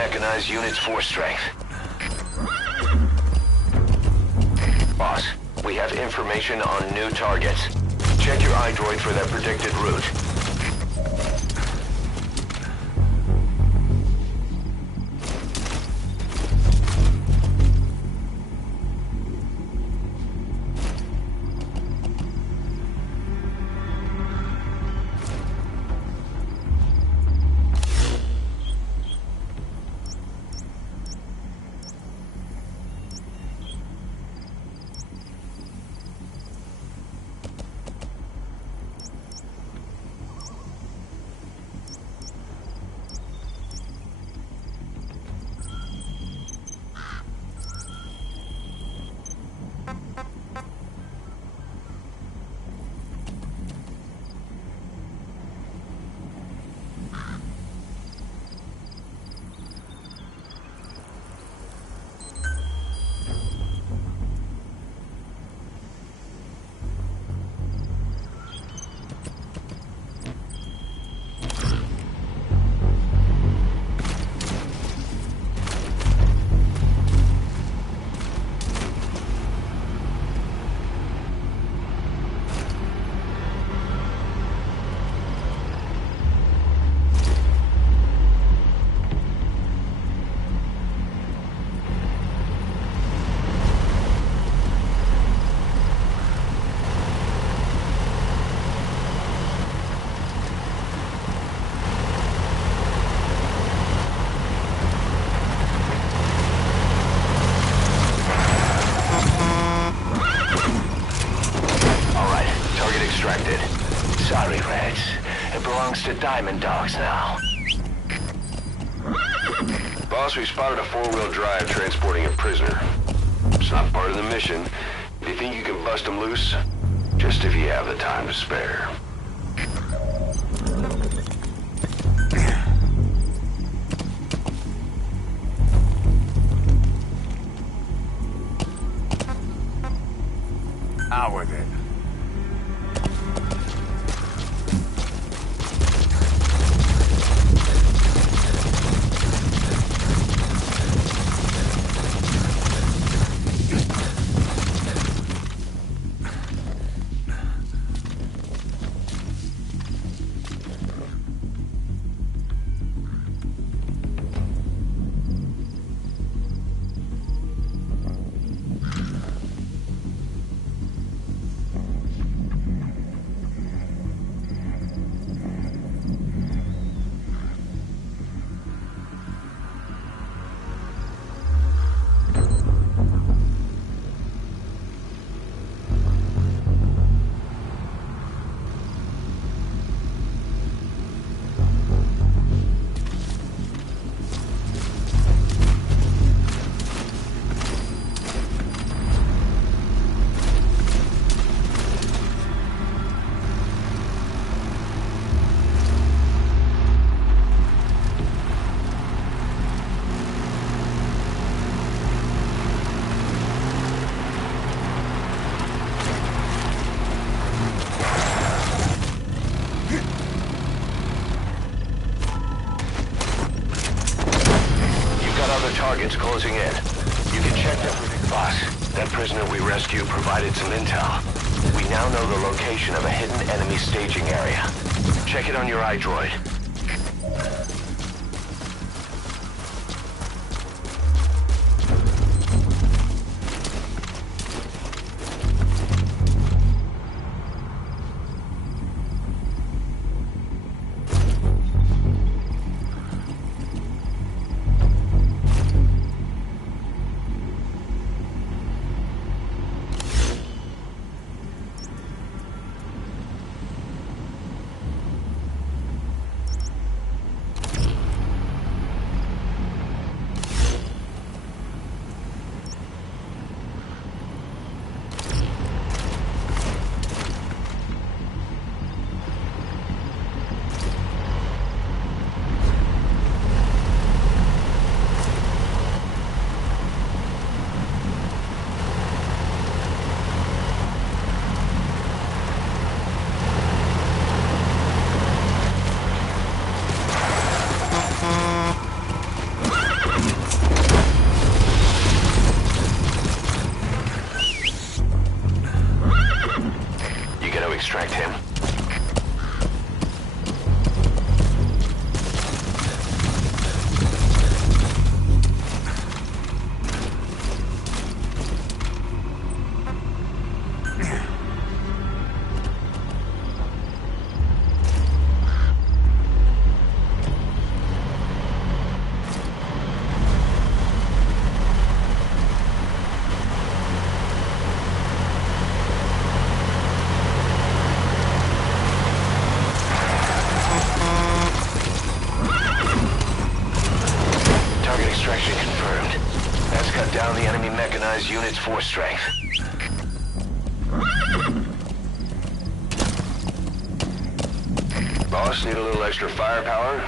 mechanized unit's force strength. Boss, we have information on new targets. Check your iDroid for their predicted route. Sorry, Rex. It belongs to Diamond Dogs now. Boss, we spotted a four-wheel drive transporting a prisoner. It's not part of the mission. Do you think you can bust him loose? Just if you have the time to spare. Out with it. Targets closing in. You can check everything. Boss, that prisoner we rescued provided some intel. We now know the location of a hidden enemy staging area. Check it on your iDroid. Down the enemy mechanized unit's force strength. Boss, need a little extra firepower?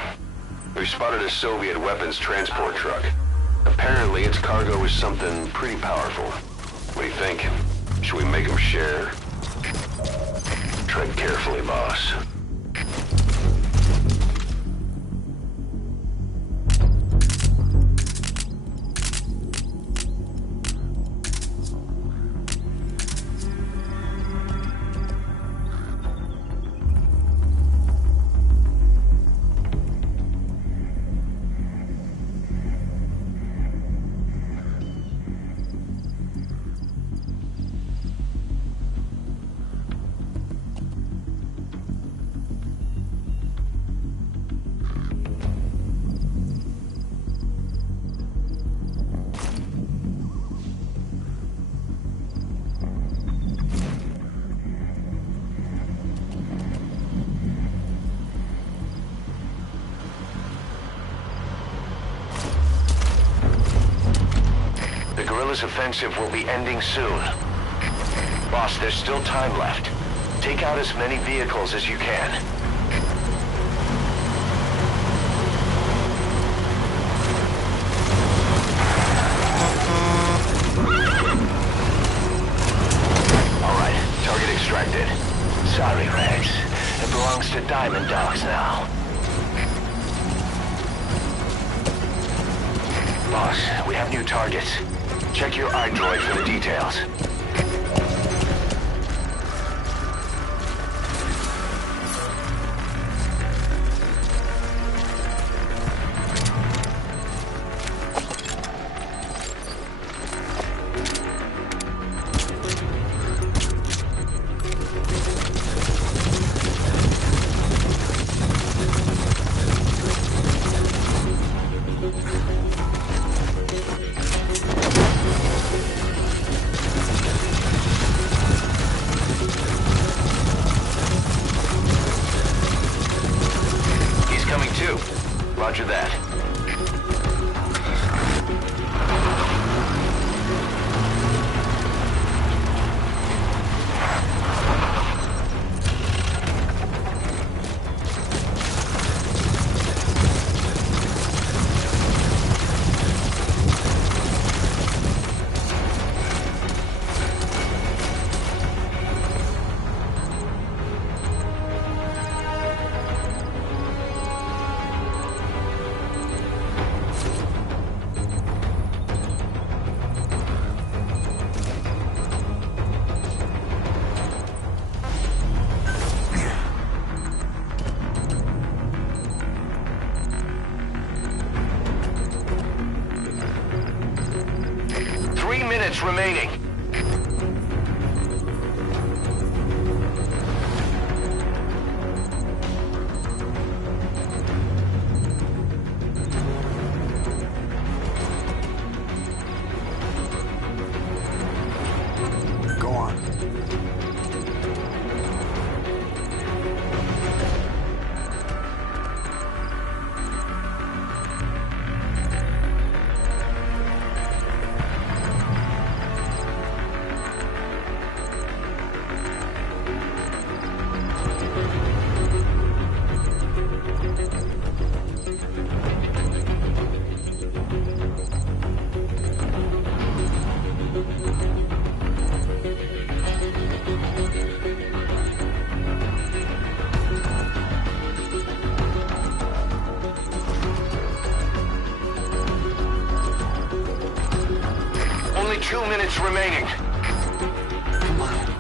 We've spotted a Soviet weapons transport truck. Apparently, its cargo is something pretty powerful. What do you think? Should we make them share? Tread carefully, boss. The guerrillas' offensive will be ending soon. Boss, there's still time left. Take out as many vehicles as you can. All right, target extracted. Sorry, Rex. It belongs to Diamond Dogs now. Boss, we have new targets. Check your iDroid for the details. Roger that. Minutes remaining. Go on. Only 2 minutes remaining. Come on.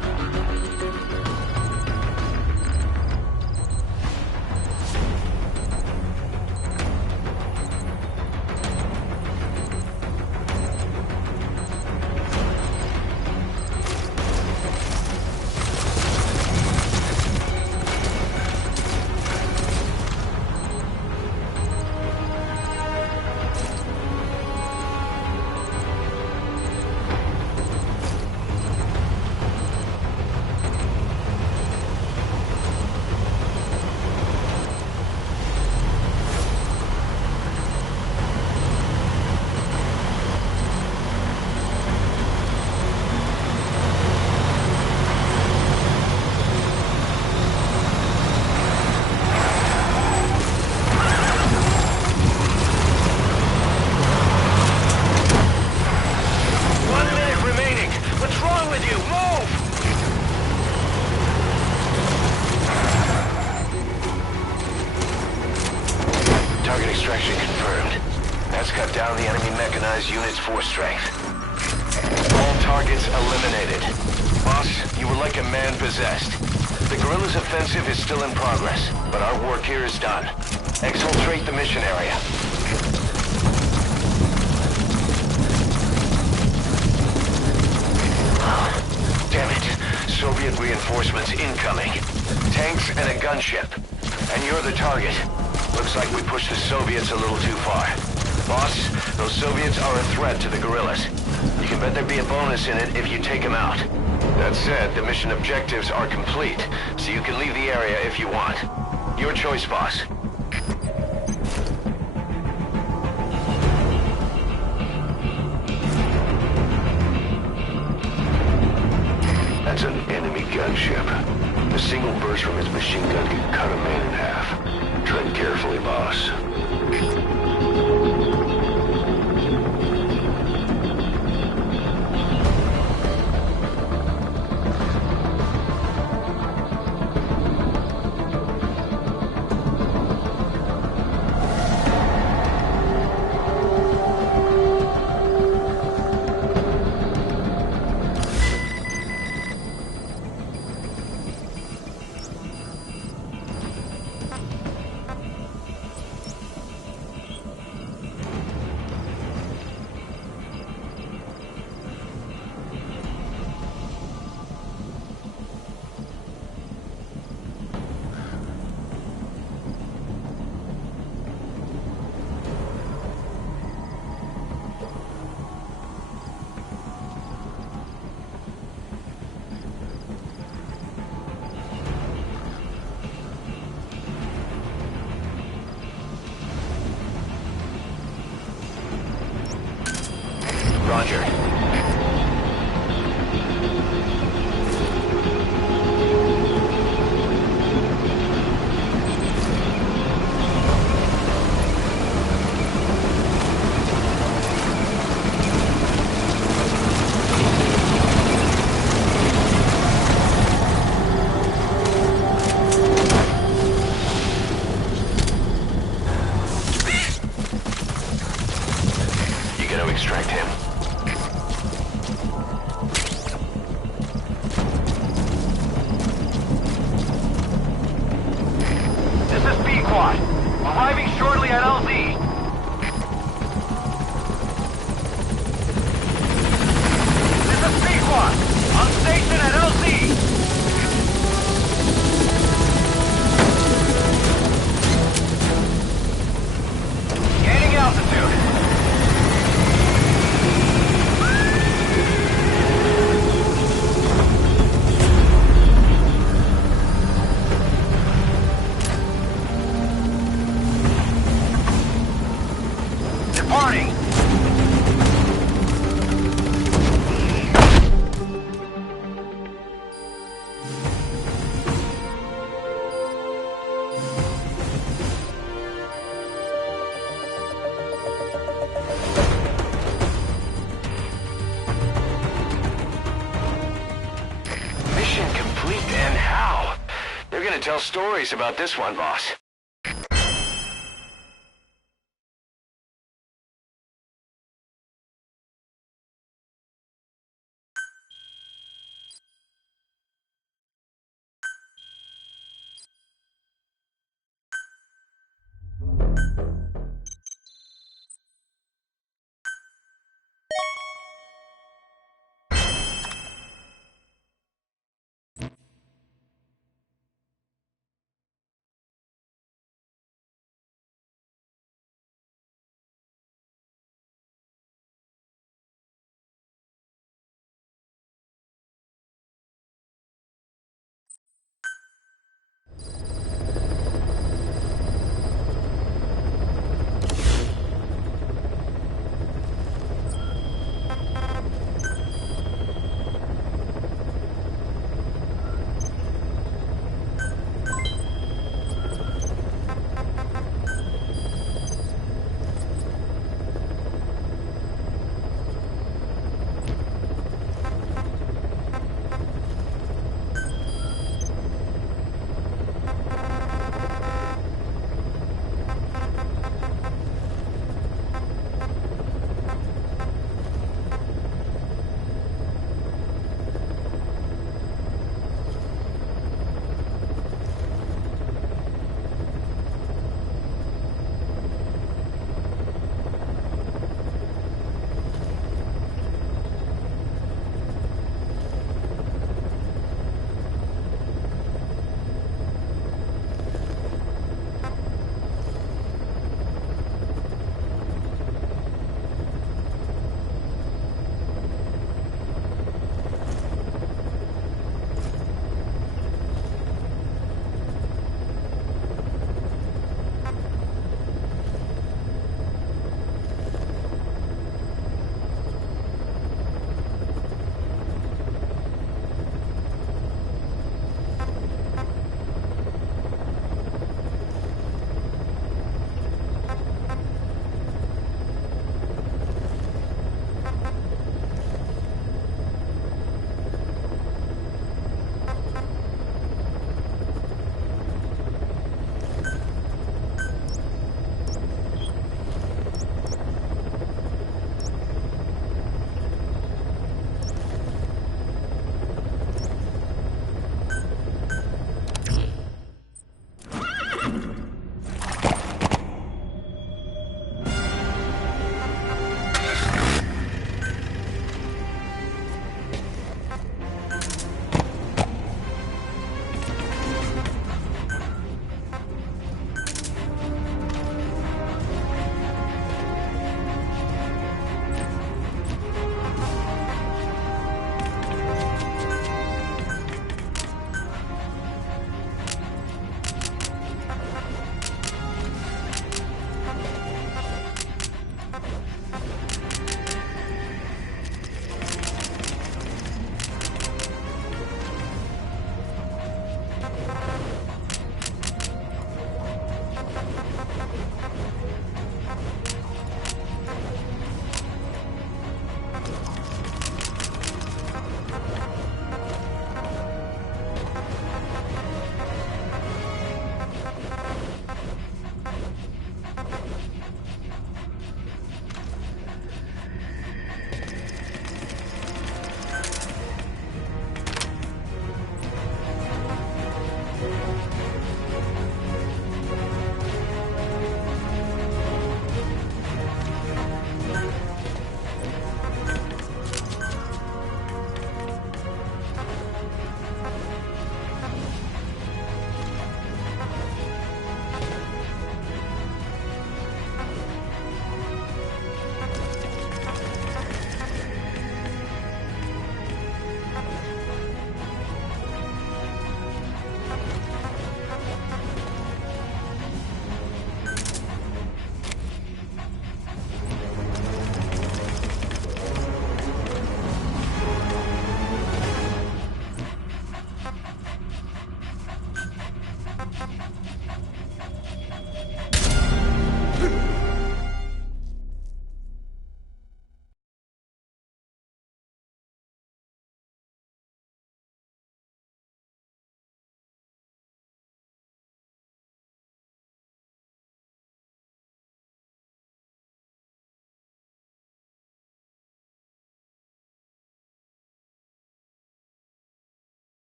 mechanized unit's force strength. All targets eliminated. Boss, you were like a man possessed. The guerrillas' offensive is still in progress, but our work here is done. Exfiltrate the mission area. Damn it. Soviet reinforcements incoming. Tanks and a gunship. And you're the target. Looks like we pushed the Soviets a little too far. Boss, those Soviets are a threat to the guerrillas. You can bet there'd be a bonus in it if you take them out. That said, the mission objectives are complete, so you can leave the area if you want. Your choice, boss. That's an enemy gunship. A single burst from its machine gun could cut a man in half. Tread carefully, boss. Roger. You gonna extract him? This is B-Quad. Arriving shortly at LZ. This is B-Quad. On station at LZ. Gaining altitude. Departing. Mission complete, and how? They're gonna tell stories about this one, boss.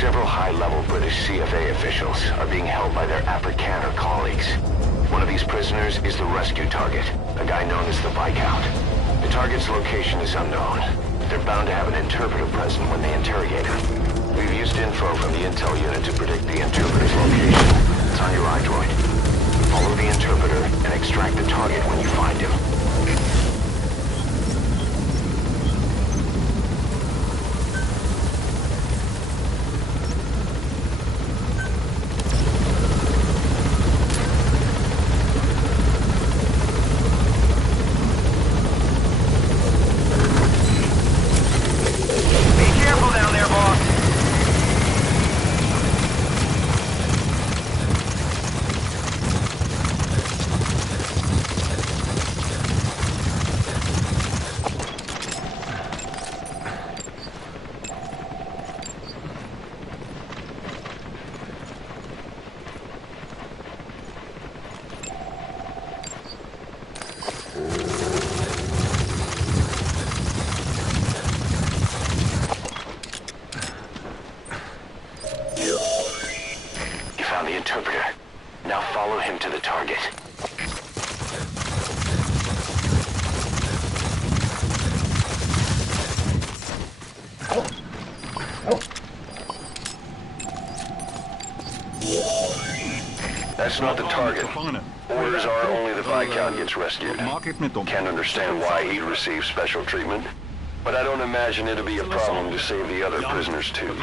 Several high-level British CFA officials are being held by their Afrikaner colleagues. One of these prisoners is the rescue target, a guy known as the Viscount. The target's location is unknown. They're bound to have an interpreter present when they interrogate him. We've used info from the intel unit to predict the interpreter's location. It's on your iDroid. Follow the interpreter and extract the target when you find him. Now follow him to the target. That's not the target. Orders are only the Viscount gets rescued. Can't understand why he'd receive special treatment, but I don't imagine it'll be a problem to save the other prisoners too.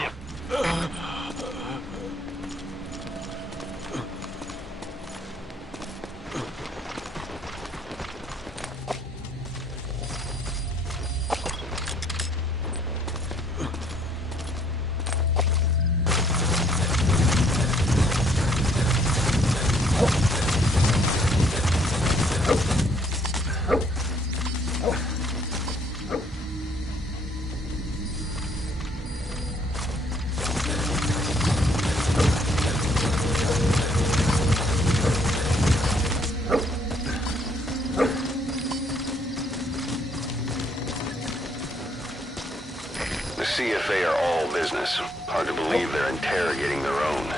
CFA are all business. Hard to believe they're interrogating their own.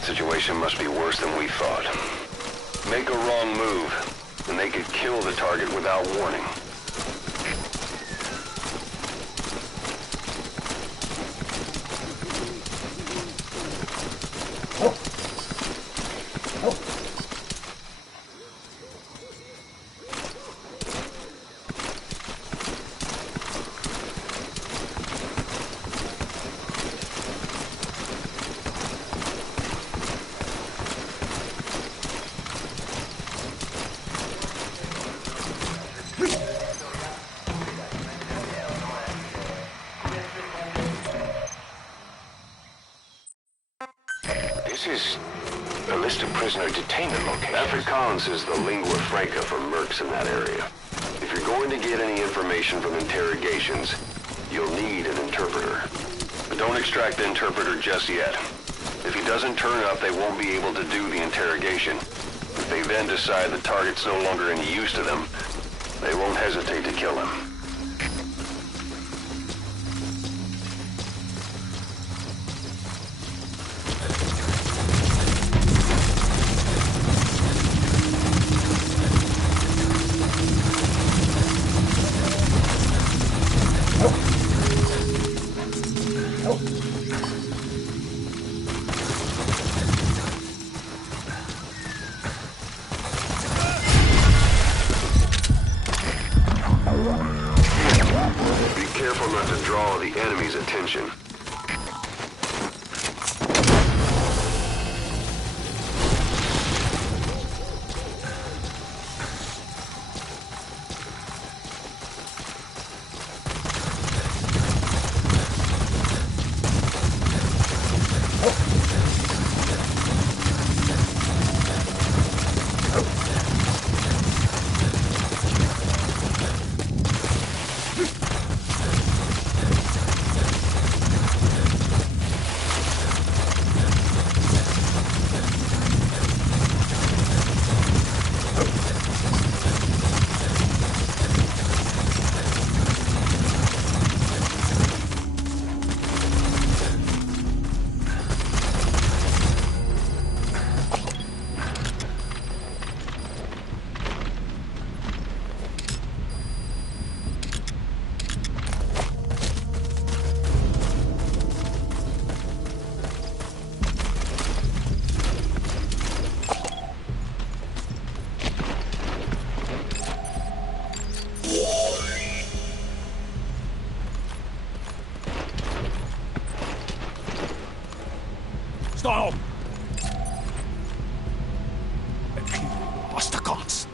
Situation must be worse than we thought. Make a wrong move, and they could kill the target without warning. This is a list of prisoner detainment locations. Afrikaans is the lingua franca for mercs in that area. If you're going to get any information from interrogations, you'll need an interpreter. But don't extract the interpreter just yet. If he doesn't turn up, they won't be able to do the interrogation. If they then decide the target's no longer any use to them, they won't hesitate to kill him. Be careful not to draw the enemy's attention. staan op. Ek gee jou die laaste kans.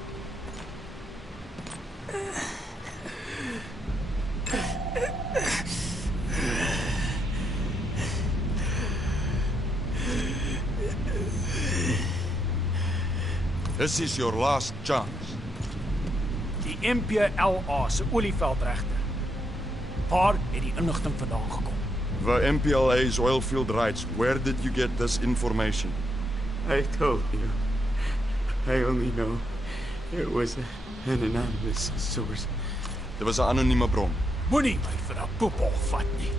This is your last chance. Die MPLA se olieveldregte. Waar het die inligting vandaan gekom? The MPLA's oilfield rights. Where did you get this information? I told you. I only know it was an anonymous source. Dit was 'n anonieme bron. Moenie my vir 'n poepel vat nie.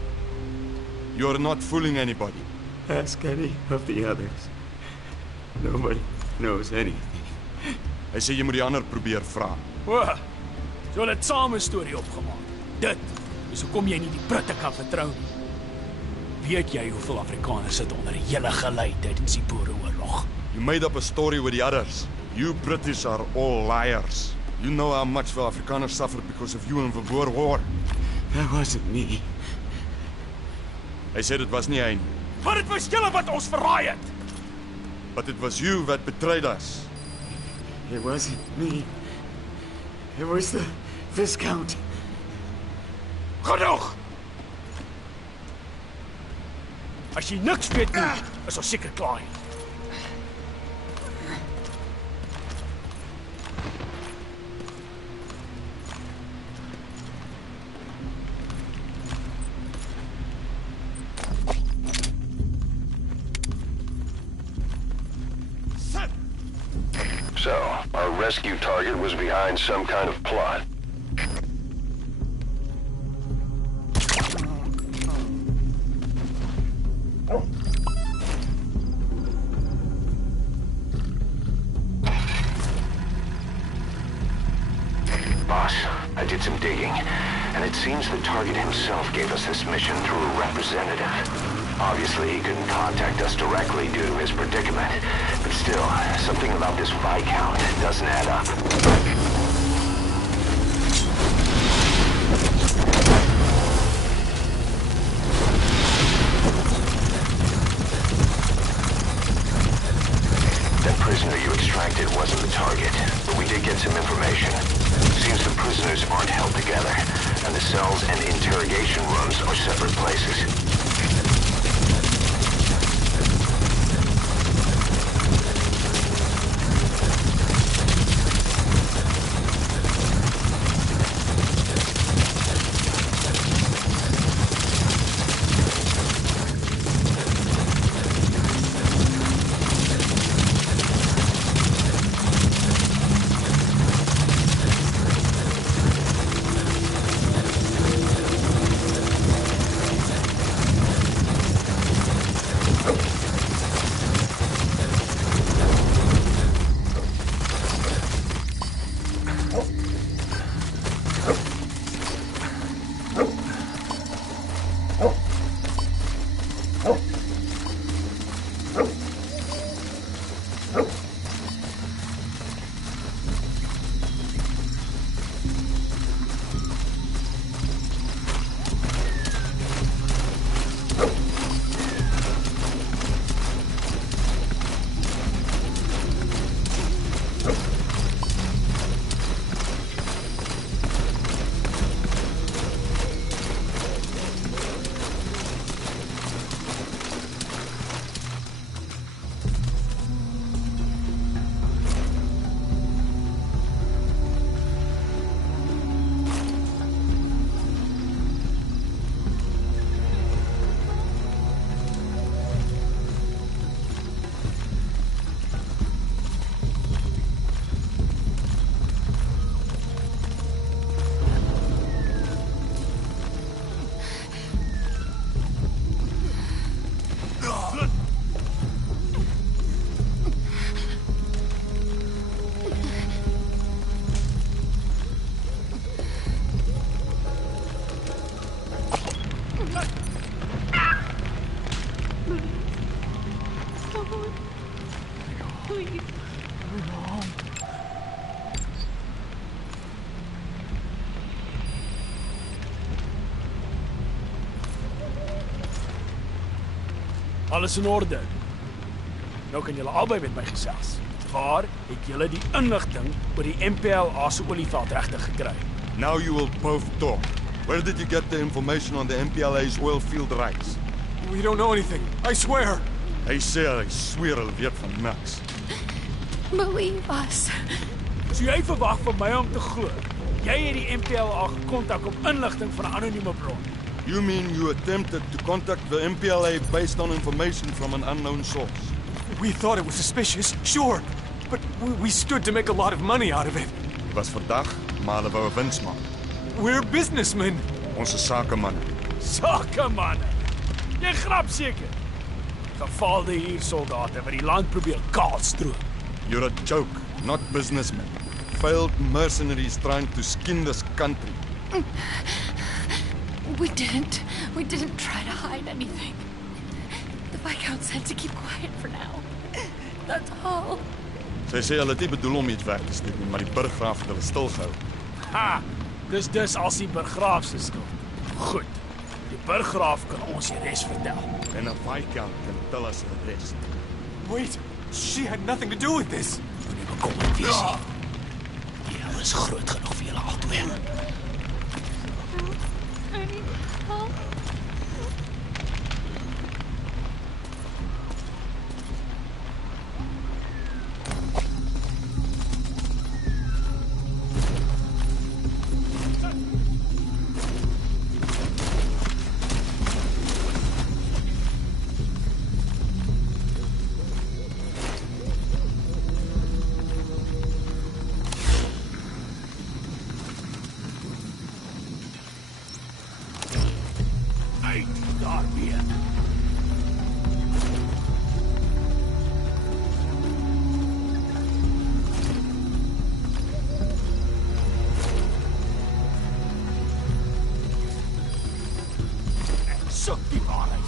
You're not fooling anybody. Ask any of the others. Nobody knows anything. Hy sê jy moet die ander probeer vra. O, so hulle het saam 'n storie opgemaak. Dit is hoekom jy nie die Britte kan vertrou nie. Weet jy hoeveel Afrikaners sit onder die hele gelei tydens die Boereoorlog? You made up a story with the others. You British are all liars. You know how much the Afrikaners suffered because of you in the Boer War. That wasn't me. Hy sê dit was nie hy nie. Maar dit was julle wat ons verraai het. But it was you that betrayed us. It wasn't me. It was the Viscount. Genoeg! As jy niks weet nie, is ons seker klaar. So, our rescue target was behind some kind of plot. Boss, I did some digging, and it seems the target himself gave us this mission through a representative. Obviously, he couldn't contact us directly due to his predicament, but still, something about this Viscount doesn't add up. That prisoner you extracted wasn't the target, but we did get some information. Seems the prisoners aren't held together, and the cells and interrogation rooms are separate places. Alles in orde. Nou kan julle albei met my gesels. Waar het julle die inligting oor die MPLA se olieveld regtig gekry? Now you will both talk. Where did you get the information on the MPLA's oil field rights? We don't know anything. I swear. Hy sê hy sweer hulle weet van niks. Believe us. So jy verwag van my om te glo. Jy het die MPLA gekontak op inligting van 'n anonieme bron. You mean you attempted to contact the MPLA based on information from an unknown source? We thought it was suspicious, sure. But we stood to make a lot of money out of it. Dit was verdag, maar hulle wou 'n wins maak. We're businessmen. Ons is sakemanne. Sakemanne. Jy grap seker. Gefaalde huursoldate wat die land probeer kaalstroop. You're a joke, not businessmen. Failed mercenaries trying to skin this country. We didn't try to hide anything. The Viscount said to keep quiet for now. That's all. Sy sê hulle het nie bedoel om iets weg te steek nie, maar die burggraaf het hulle stilgehou. Ha! Dis als die burggraaf se skuld. Goed. Die burggraaf kan ons die res vertel. En 'n Viscount can tell us the rest. Wait, she had nothing to do with this. Moenie bekommerd wees nie. Die hel is groot genoeg vir julle albei. I need help. Daar weer. Soek die waarheid.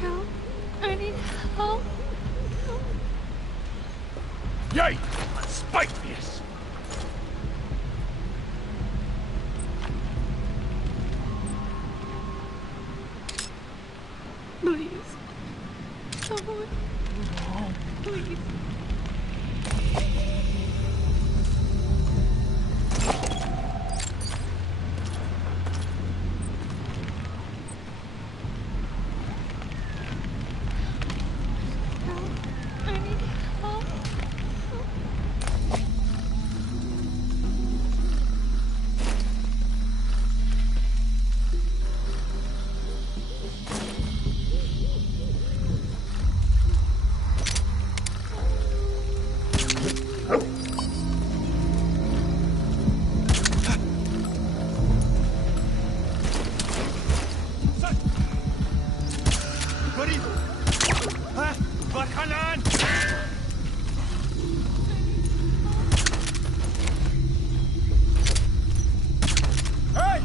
Help. I need help. Jy, gaan spyt wees. Please. Someone. Please. Help. I need help. Wat gaan aan? Hey!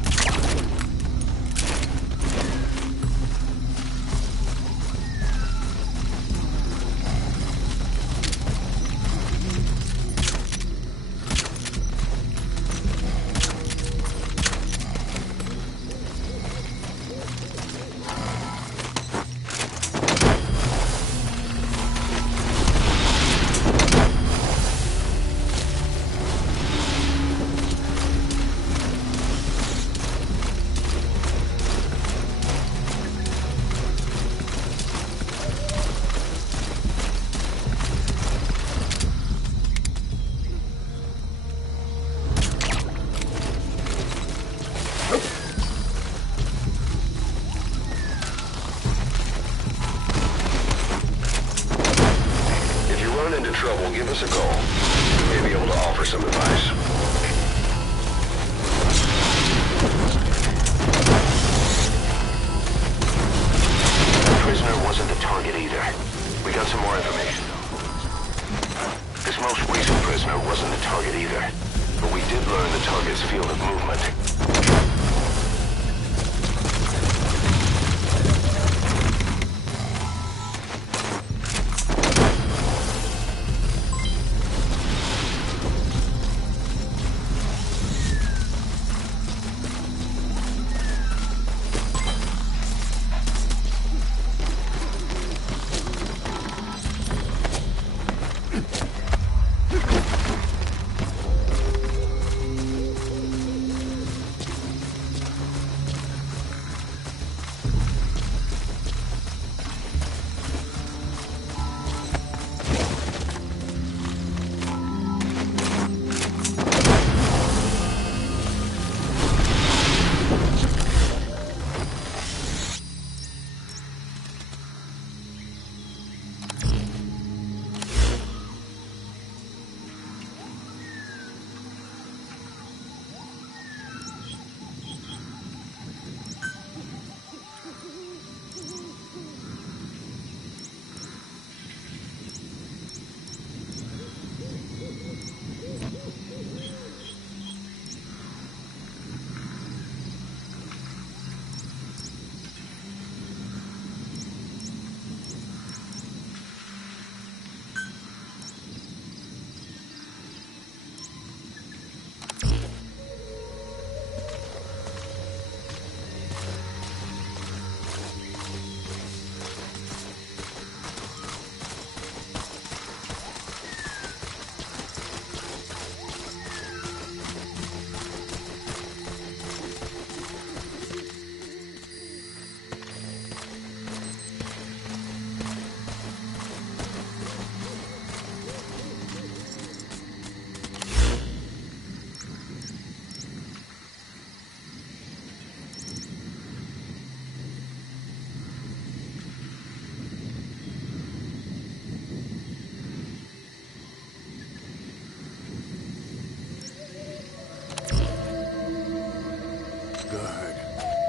If you run into trouble, give us a call. We may be able to offer some advice. The prisoner wasn't the target either. We got some more information, though. This most recent prisoner wasn't the target either. But we did learn the target's field of movement.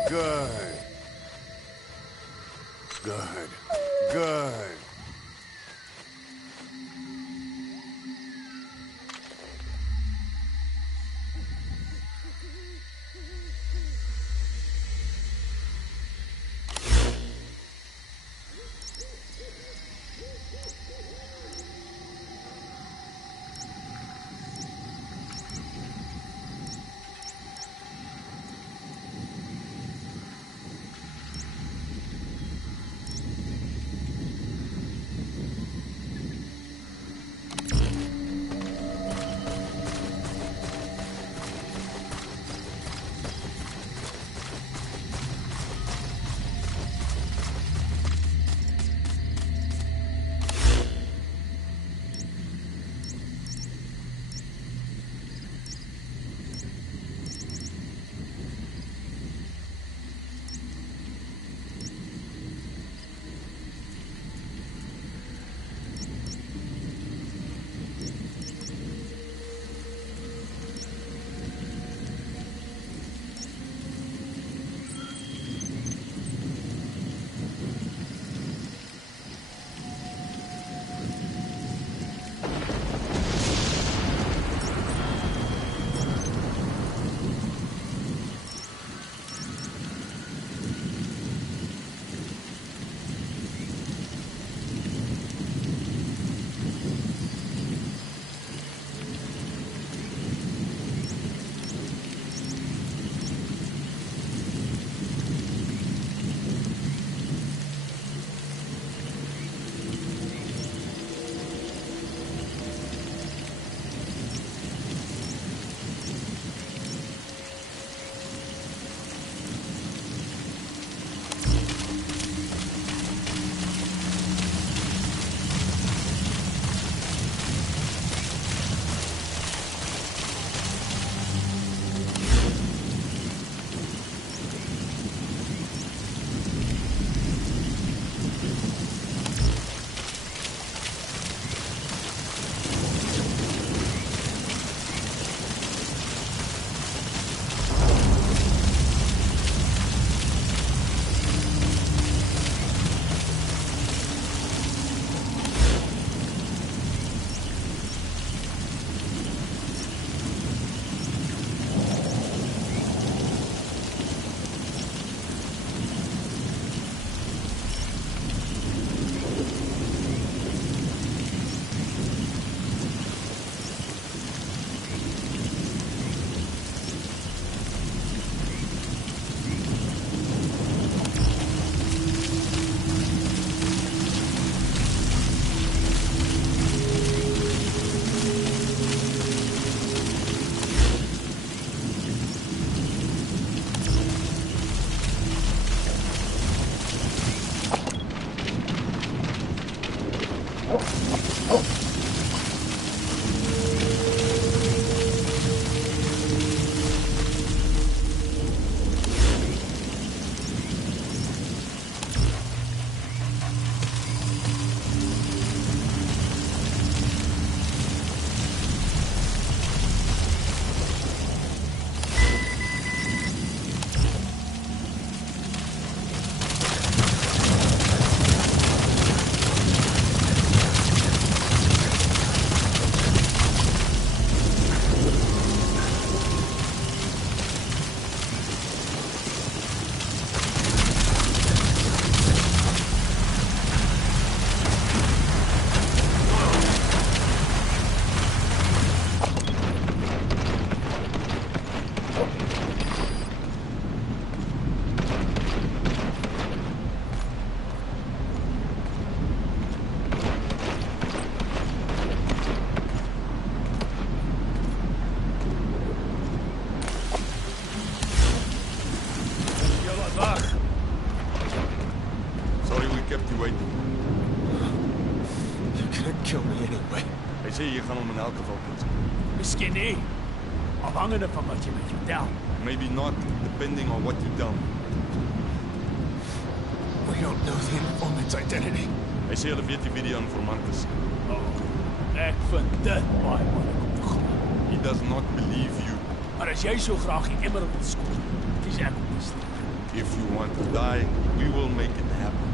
Good. Good. Good. sê jy gaan hom in elk geval dood. Miskien nie. Afhangende van wat jy met jou vertel. Maybe not, depending on what you tell me. We don't know the informant's identity. Hy sê hulle weet nie wie die informant is. Ek vind dit baie moeilik om te glo. He does not believe you. Maar as jy so graag die Emerald wil skoon, kies ek om te staan. If you want to die, we will make it happen.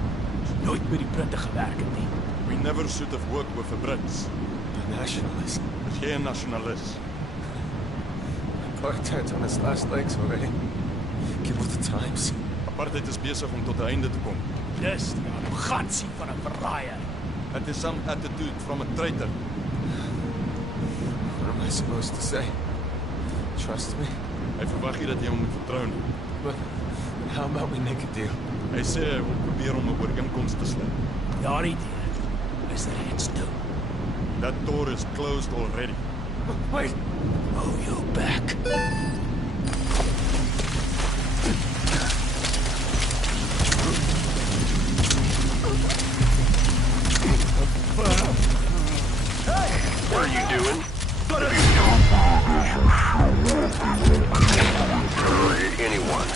Nooit met die Britte gewerk het nie. We never should have worked with the Brits. The nationalists. Is jy 'n nasionalis? Apartheid's on its last legs already. Get with the times. Apartheid is besig om tot 'n einde te kom. Dis die arrogansie van 'n verraaier. It is some attitude from a traitor. What am I supposed to say? Trust me? Hy verwag nie dat jy hom moet vertrou nie. But how about we make a deal? Hy sê hy wil probeer om 'n ooreenkoms te sluit. Daardie deur is reeds toe. That door is closed already. Wait! Oh, you back. What are you doing? Anyone.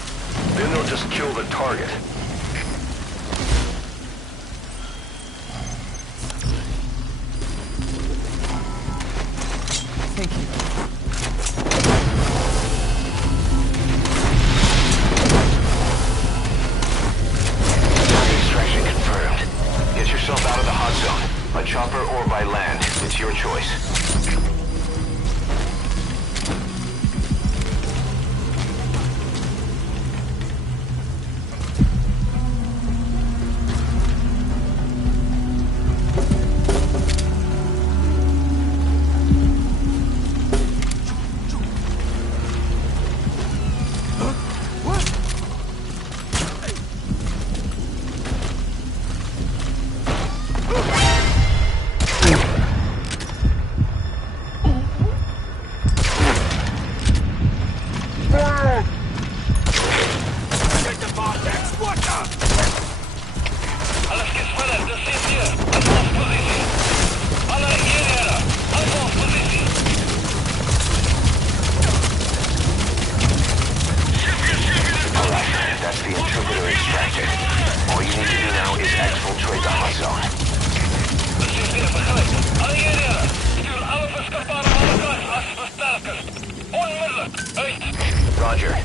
Then they'll just kill the target. Thank you. Extraction confirmed. Get yourself out of the hot zone. By chopper or by land. It's your choice. That's the interpreter extracted. All you need to do now is exfiltrate the hot zone. Roger.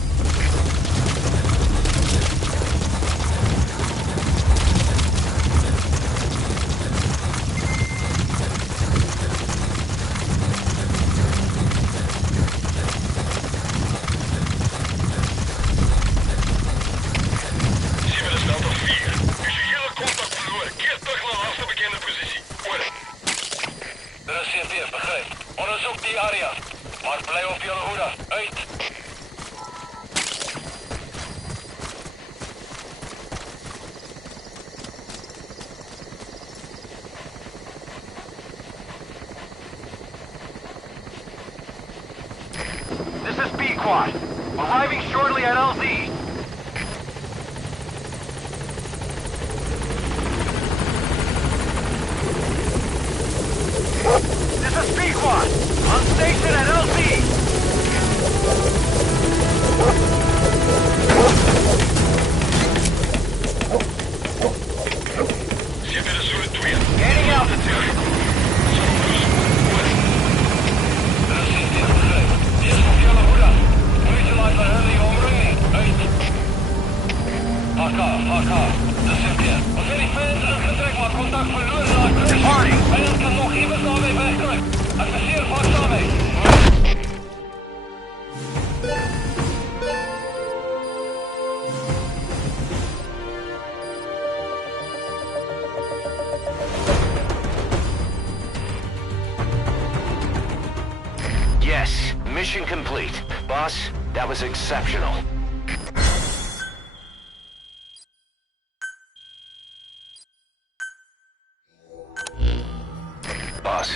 Onderzoek die area. Maar bly op julle hoede. Uit! This is B-Quad. Arriving shortly at LZ. This is B-Quad. On station at LZ. Gaining altitude. Party. Vijand kan nog iemand daarmee wegkruipen. Adviseer waakzaam mee. Yes, mission complete. Boss, that was exceptional. Boss,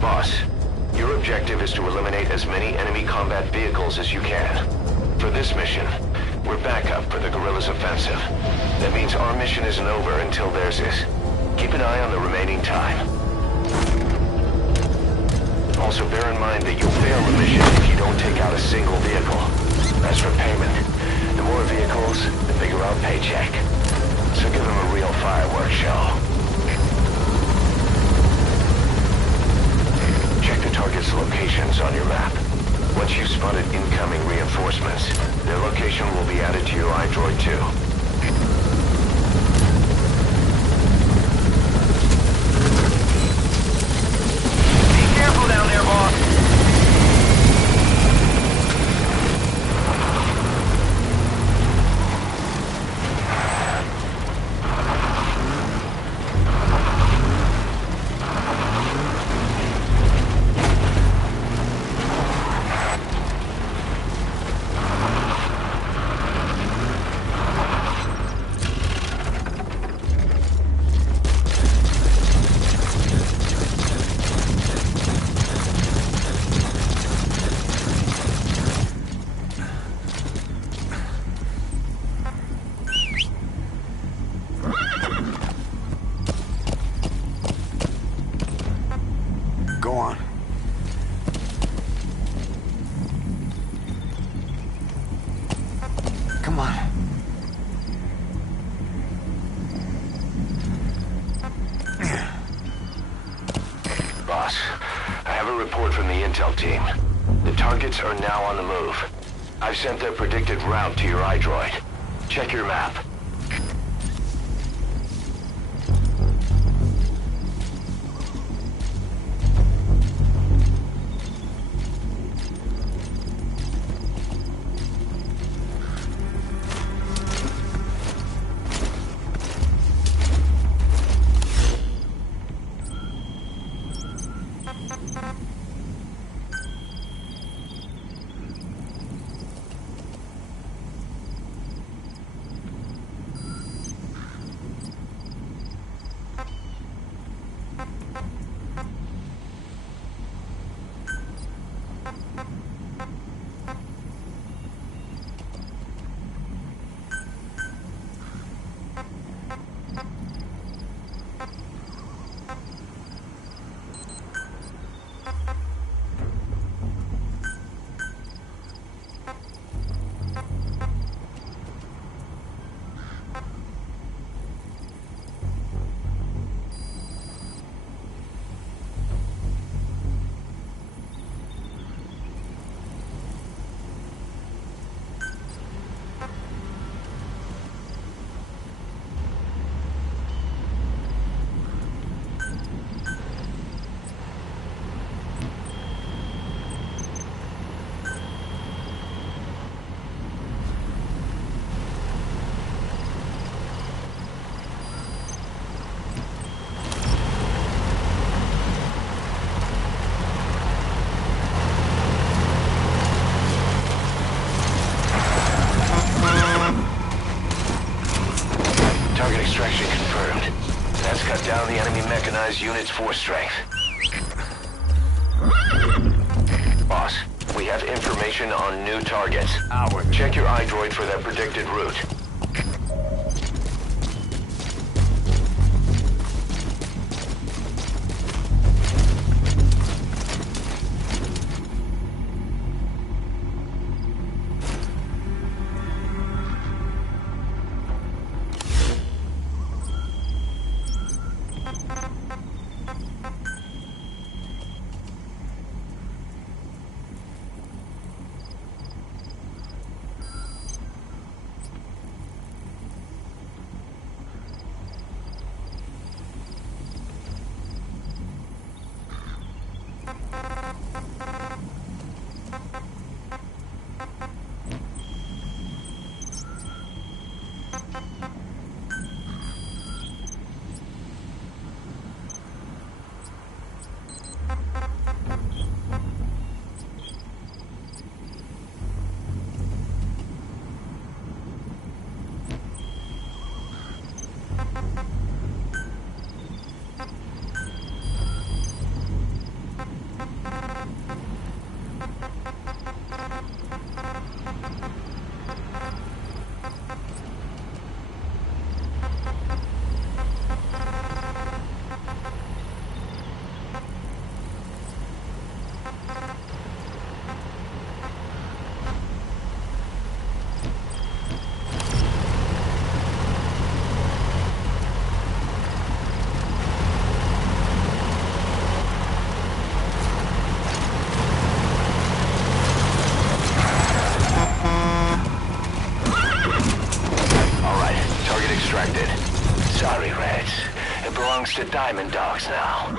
Boss, your objective is to eliminate as many enemy combat vehicles as you can. For this mission, we're backup for the guerrillas' offensive. That means our mission isn't over until theirs is. Keep an eye on the remaining time. Also bear in mind that you'll fail the mission if you don't take out a single vehicle. As for payment, the more vehicles, the bigger our paycheck. So give them a real fireworks show. Check the target's locations on your map. Once you've spotted incoming reinforcements, their location will be added to your iDroid too. Be careful down there, boss. Go on. Come on. Boss, I have a report from the intel team. The targets are now on the move. I've sent their predicted route to your iDroid. Check your map. Target extraction confirmed. That's cut down the enemy mechanized unit's force strength. Boss, we have information on new targets. Check your iDroid for their predicted route. to Diamond Dogs now.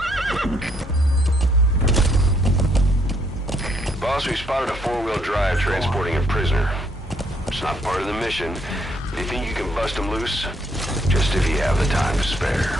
Boss, we spotted a four-wheel drive transporting a prisoner. It's not part of the mission. Do you think you can bust him loose? Just if you have the time to spare.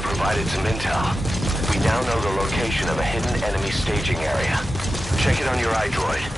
Provided some intel. We now know the location of a hidden enemy staging area. Check it on your iDroid.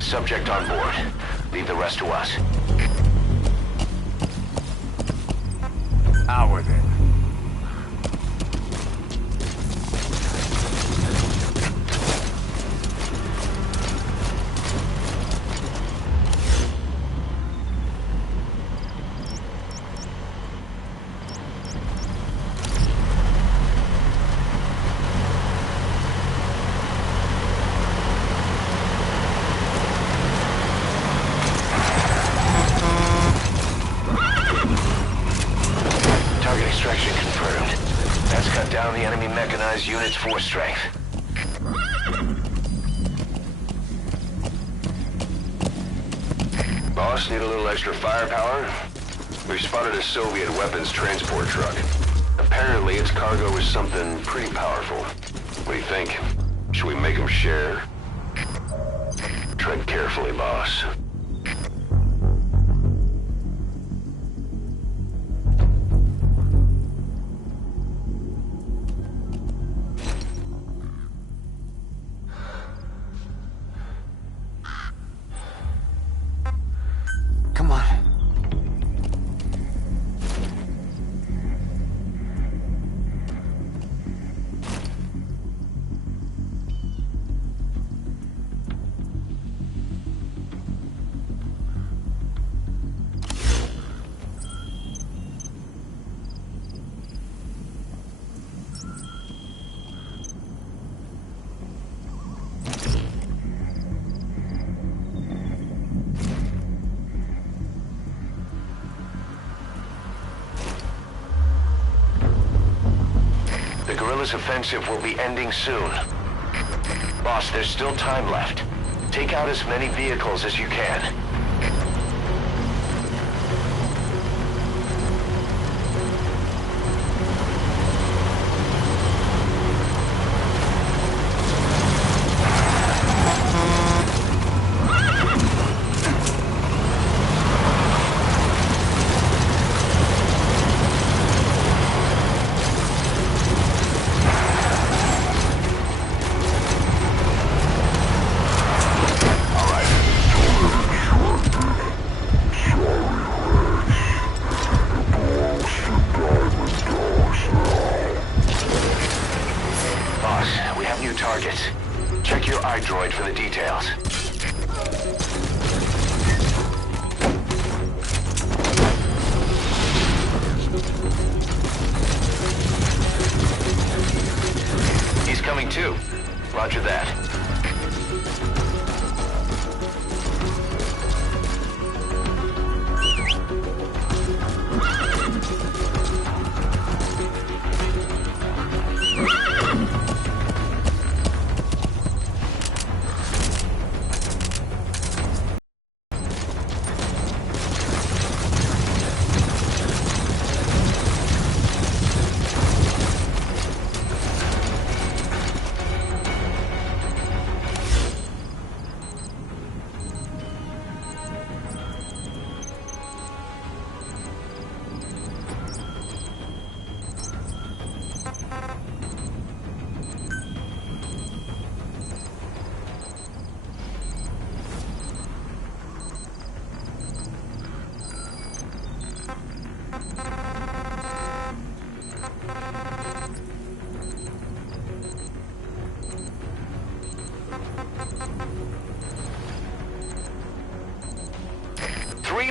Subject on board. Leave the rest to us. Hour then. Down the enemy mechanized unit's force strength. Boss, need a little extra firepower? We've spotted a Soviet weapons transport truck. Apparently its cargo is something pretty powerful. What do you think? Should we make them share? Tread carefully, boss. Come on. guerrillas' offensive will be ending soon. Boss, there's still time left. Take out as many vehicles as you can. Targets. Check your iDroid for the details. He's coming too. Roger that.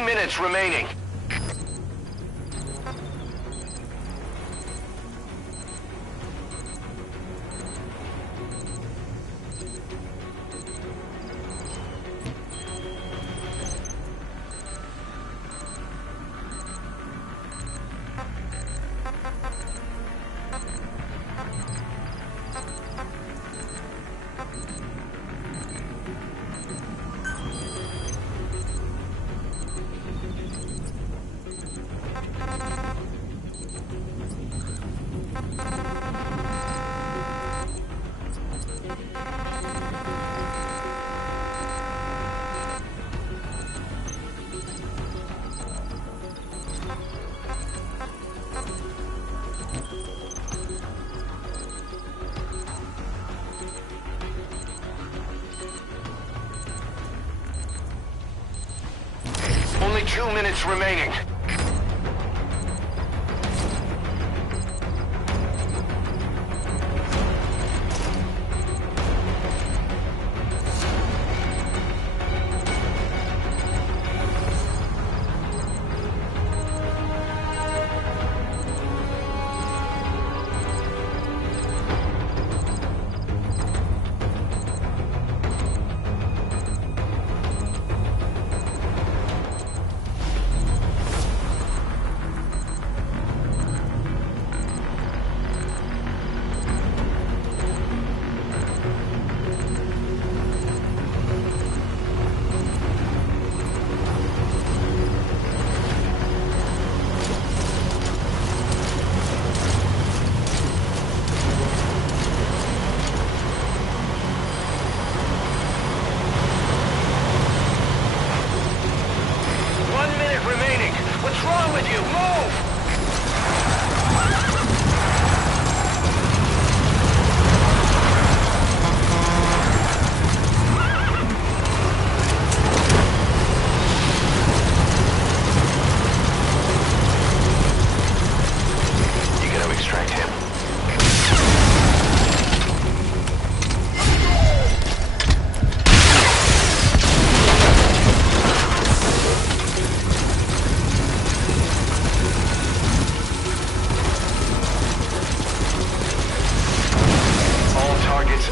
Minutes remaining. Only 2 minutes remaining.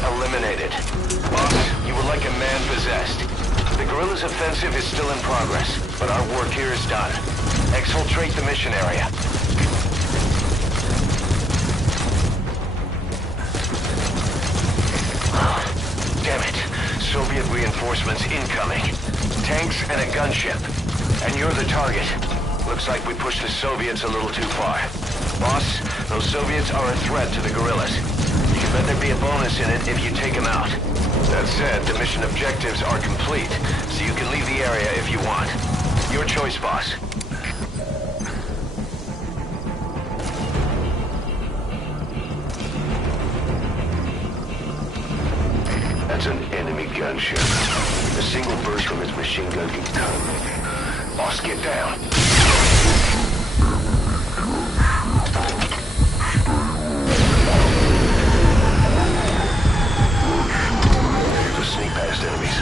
Eliminated. Boss, you were like a man possessed. The guerrillas' offensive is still in progress, but our work here is done. Exfiltrate the mission area. reinforcements incoming. Tanks and a gunship. And you're the target. Looks like we pushed the Soviets a little too far. Boss, those Soviets are a threat to the guerrillas. You can bet there'd be a bonus in it if you take them out. That said, the mission objectives are complete, so you can leave the area if you want. Your choice, boss. That's an enemy gunship. A single burst from its machine gun can cut him. Boss, get down. To sneak past enemies.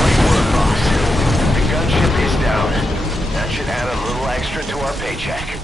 Great work, boss. The gunship is down. That should add a little extra to our paycheck.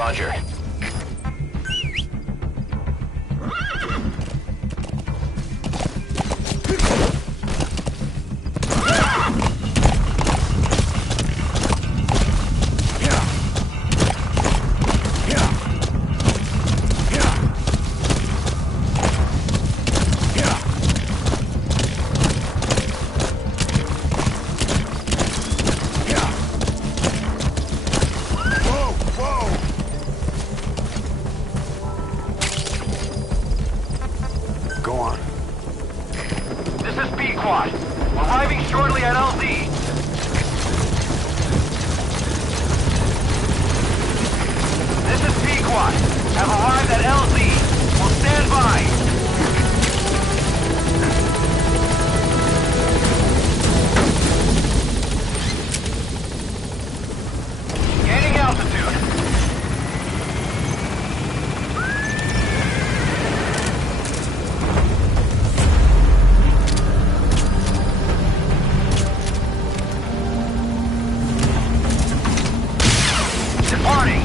Roger. Go on. This is Pequod. Arriving shortly at LZ. This is Pequod. Have arrived at LZ. Will stand by. Gaining altitude. Departing.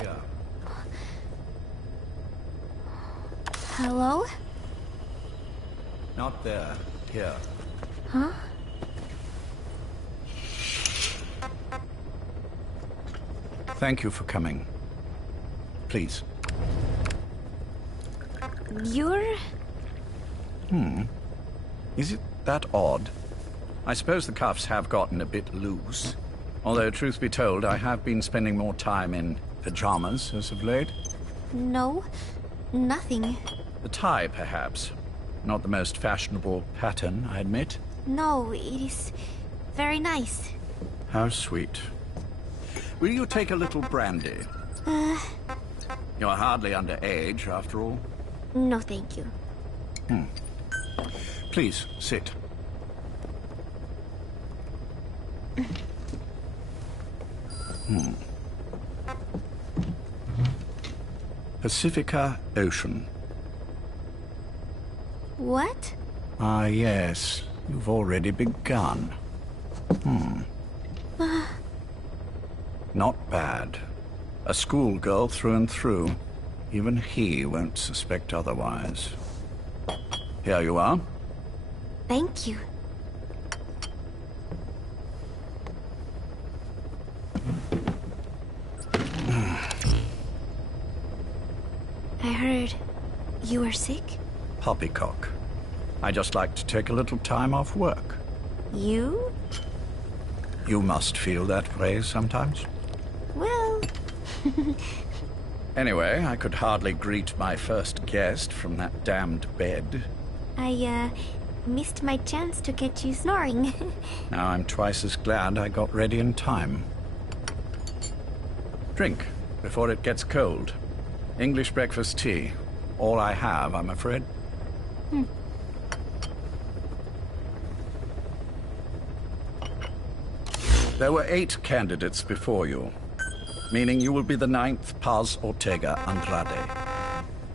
Here. Hello? Not there. Here. Huh? Thank you for coming. Please. You're... Is it that odd? I suppose the cuffs have gotten a bit loose. Although, truth be told, I have been spending more time in pajamas as of late. No, nothing. The tie, perhaps. Not the most fashionable pattern, I admit. No, it is very nice. How sweet. Will you take a little brandy? You're hardly underage, after all. No, thank you. Please, sit. Pacifica Ocean. What? Ah, yes. You've already begun. Not bad. A schoolgirl through and through. Even he won't suspect otherwise. Here you are. Thank you. I heard you were sick? Poppycock. I just like to take a little time off work. You? You must feel that way sometimes. Well... Anyway, I could hardly greet my first guest from that damned bed. I, missed my chance to get you snoring. Now I'm twice as glad I got ready in time. Drink, before it gets cold. English breakfast tea. All I have, I'm afraid. There were 8 candidates before you, meaning you will be the 9th Paz Ortega Andrade.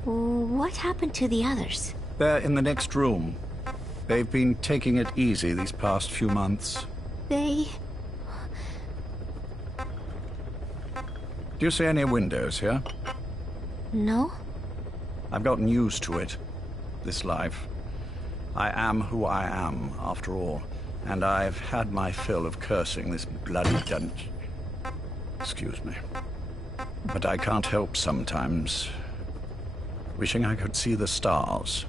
What happened to the others? They're in the next room. They've been taking it easy these past few months. They... Do you see any windows here? No? I've gotten used to it, this life. I am who I am, after all, and I've had my fill of cursing this bloody dungeon. Excuse me. But I can't help sometimes wishing I could see the stars.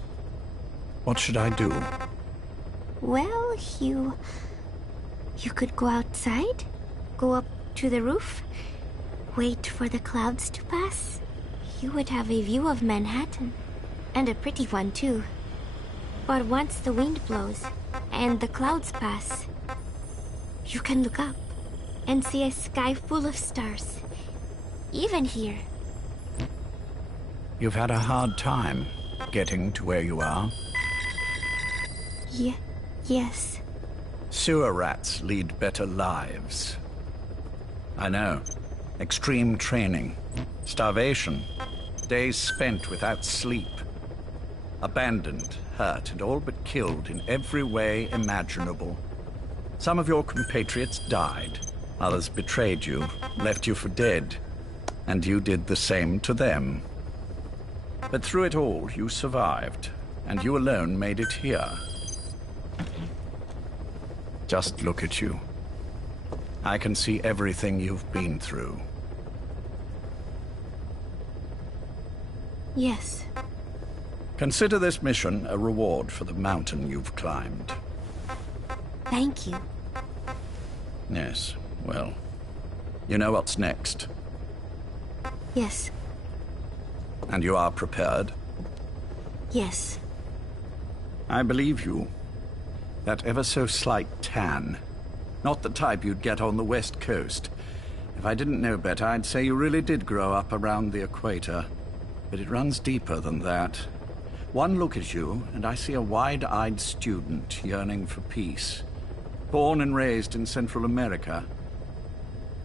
What should I do? Well, you could go outside, go up to the roof, wait for the clouds to pass. You would have a view of Manhattan, and a pretty one too. But once the wind blows and the clouds pass, you can look up and see a sky full of stars, even here. You've had a hard time getting to where you are. Yes. Sewer rats lead better lives. I know. Extreme training, starvation, days spent without sleep. Abandoned, hurt, and all but killed in every way imaginable. Some of your compatriots died. Others betrayed you, left you for dead. And you did the same to them. But through it all, you survived. And you alone made it here. Just look at you. I can see everything you've been through. Yes. Consider this mission a reward for the mountain you've climbed. Thank you. Yes, well, you know what's next. Yes. And you are prepared? Yes. I believe you. That ever so slight tan. Not the type you'd get on the West Coast. If I didn't know better, I'd say you really did grow up around the equator. But it runs deeper than that. One look at you, and I see a wide-eyed student yearning for peace. Born and raised in Central America.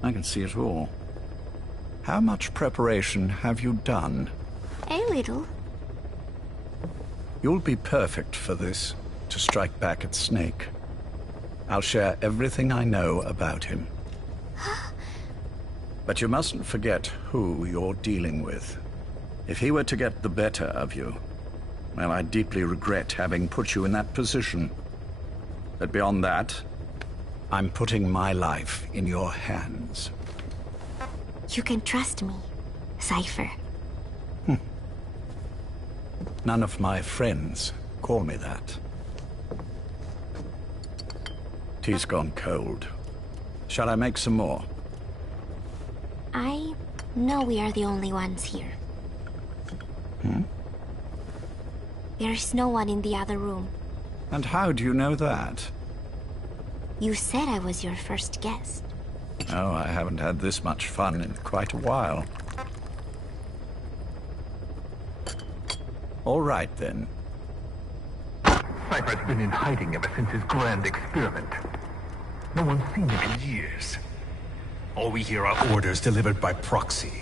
I can see it all. How much preparation have you done? A little. You'll be perfect for this, to strike back at Snake. I'll share everything I know about him. But you mustn't forget who you're dealing with. If he were to get the better of you, well, I deeply regret having put you in that position. But beyond that, I'm putting my life in your hands. You can trust me, Cypher. None of my friends call me that. Tea's gone cold. Shall I make some more? I know we are the only ones here. There's no one in the other room. And how do you know that? You said I was your first guest. Oh, I haven't had this much fun in quite a while. All right, then. Cypher's been in hiding ever since his grand experiment. No one's seen him in years. All we hear are orders delivered by proxy.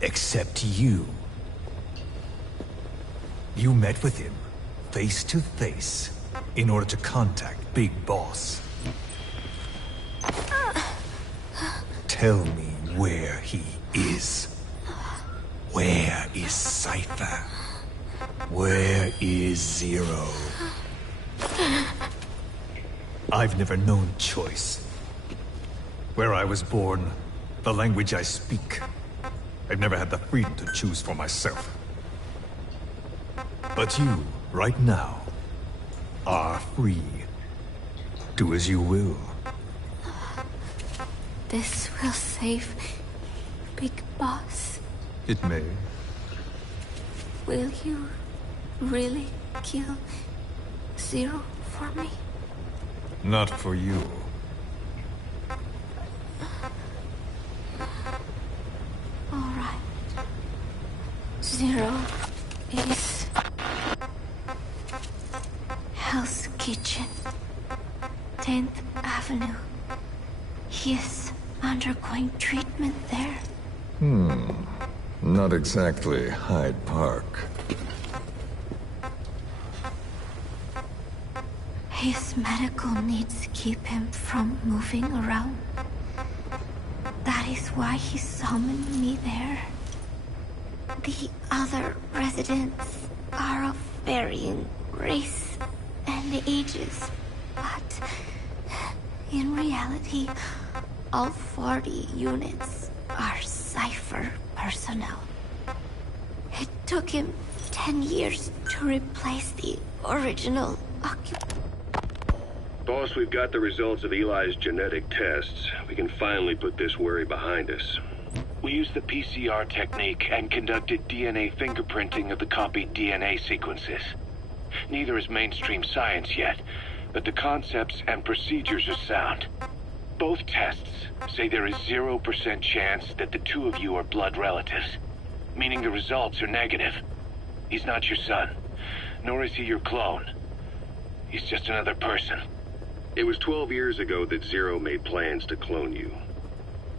Except you. You met with him, face to face, in order to contact Big Boss. Tell me where he is. Where is Cypher? Where is Zero? I've never known choice. Where I was born, the language I speak. I've never had the freedom to choose for myself. But you, right now, are free. Do as you will. This will save Big Boss. It may. Will you really kill Zero for me? Not for you. All right. Zero is Hell's Kitchen, 10th Avenue. He is undergoing treatment there. Not exactly Hyde Park. His medical needs keep him from moving around. That is why he summoned me there. The other residents are of varying race and ages, but in reality, all 40 units are Cypher personnel. It took him 10 years to replace the original occupant. Boss, we've got the results of Eli's genetic tests. We can finally put this worry behind us. We used the PCR technique and conducted DNA fingerprinting of the copied DNA sequences. Neither is mainstream science yet, but the concepts and procedures are sound. Both tests say there is 0% chance that the two of you are blood relatives, meaning the results are negative. He's not your son, nor is he your clone. He's just another person. It was 12 years ago that Zero made plans to clone you.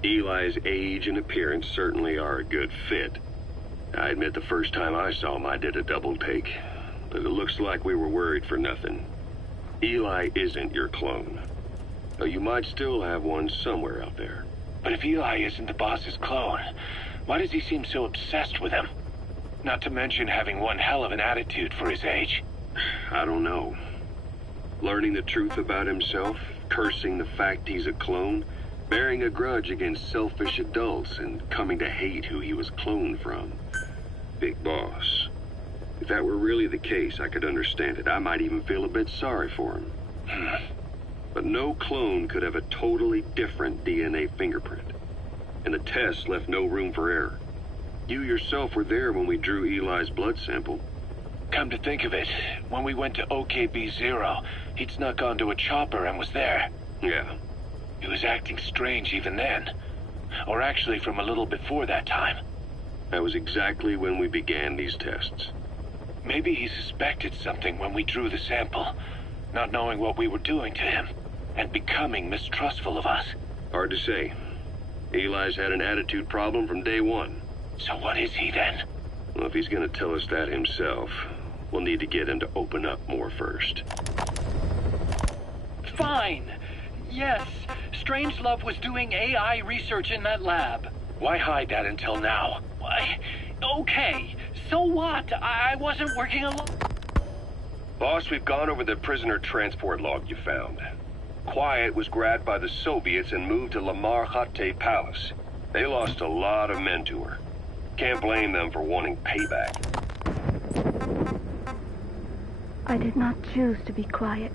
Eli's age and appearance certainly are a good fit. I admit the first time I saw him I did a double take, but it looks like we were worried for nothing. Eli isn't your clone, though you might still have one somewhere out there. But if Eli isn't the boss's clone, why does he seem so obsessed with him? Not to mention having one hell of an attitude for his age. I don't know. Learning the truth about himself, cursing the fact he's a clone, bearing a grudge against selfish adults, and coming to hate who he was cloned from. Big Boss. If that were really the case, I could understand it. I might even feel a bit sorry for him. But no clone could have a totally different DNA fingerprint. And the tests left no room for error. You yourself were there when we drew Eli's blood sample. Come to think of it, when we went to OKB-0, he'd snuck onto a chopper and was there. Yeah. He was acting strange even then. Or actually from a little before that time. That was exactly when we began these tests. Maybe he suspected something when we drew the sample, not knowing what we were doing to him, and becoming mistrustful of us. Hard to say. Eli's had an attitude problem from day one. So what is he then? Well, if he's gonna tell us that himself, we'll need to get him to open up more first. Fine. Yes, Strangelove was doing AI research in that lab. Why hide that until now? Why? Okay, so what? I wasn't working alone. Boss, we've gone over the prisoner transport log you found. Quiet was grabbed by the Soviets and moved to Lamar Khatte Palace. They lost a lot of men to her. Can't blame them for wanting payback. I did not choose to be quiet.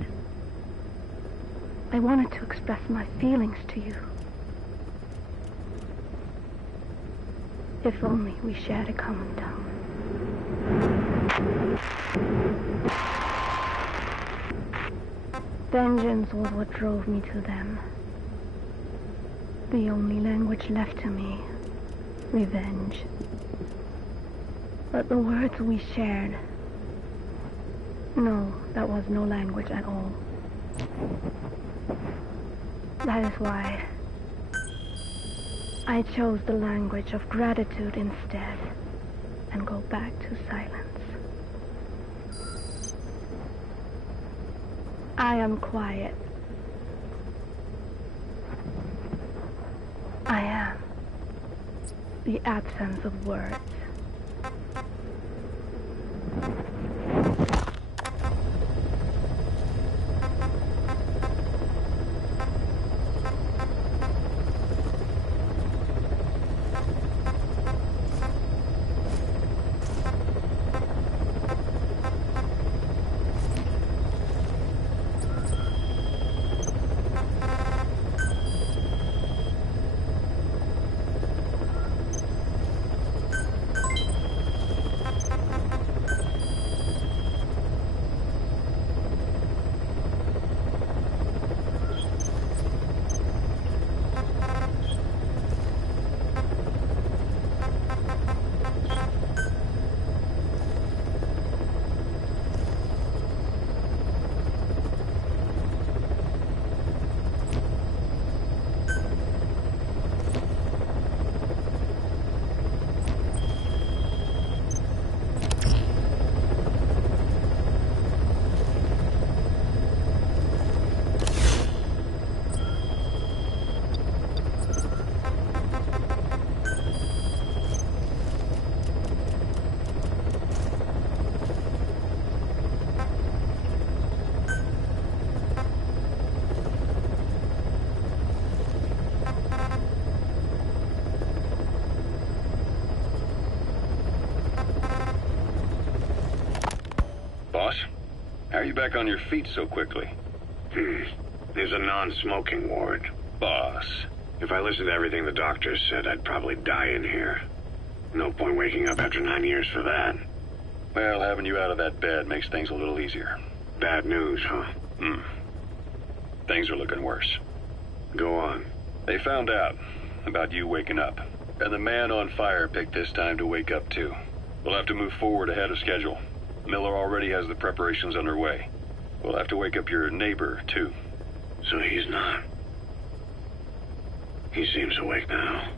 I wanted to express my feelings to you. If only we shared a common tongue. Vengeance was what drove me to them. The only language left to me, revenge. But the words we shared, no, that was no language at all. That is why I chose the language of gratitude instead, and go back to silence. I am quiet. I am the absence of words. Boss, how are you back on your feet so quickly? There's a non-smoking ward. Boss. If I listened to everything the doctors said, I'd probably die in here. No point waking up after 9 years for that. Well, having you out of that bed makes things a little easier. Bad news, huh? Things are looking worse. Go on. They found out about you waking up. And the man on fire picked this time to wake up too. We'll have to move forward ahead of schedule. Miller already has the preparations underway. We'll have to wake up your neighbor too. So he's not... He seems awake now.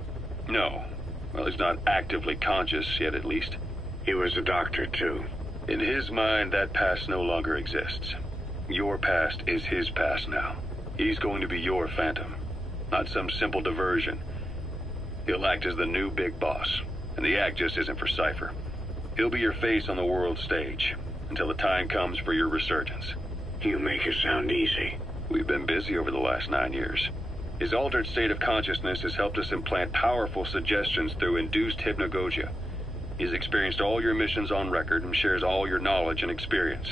No. Well, he's not actively conscious yet, at least. He was a doctor, too. In his mind, that past no longer exists. Your past is his past now. He's going to be your phantom, not some simple diversion. He'll act as the new big boss, and the act just isn't for Cypher. He'll be your face on the world stage, until the time comes for your resurgence. You make it sound easy. We've been busy over the last 9 years. His altered state of consciousness has helped us implant powerful suggestions through induced hypnagogia. He's experienced all your missions on record and shares all your knowledge and experience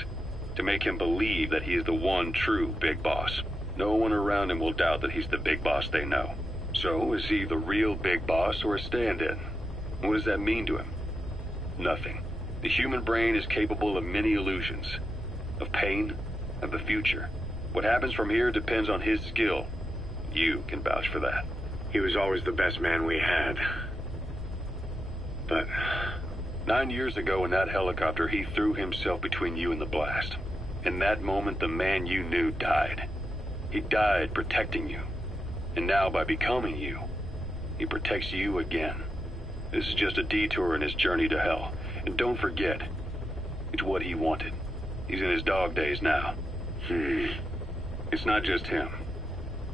to make him believe that he is the one true big boss. No one around him will doubt that he's the big boss they know. So, is he the real big boss or a stand-in? What does that mean to him? Nothing. The human brain is capable of many illusions. Of pain, of the future. What happens from here depends on his skill. You can vouch for that. He was always the best man we had. But 9 years ago in that helicopter, he threw himself between you and the blast. In that moment, the man you knew died. He died protecting you. And now, by becoming you, he protects you again. This is just a detour in his journey to hell. And don't forget, it's what he wanted. He's in his dog days now. It's not just him.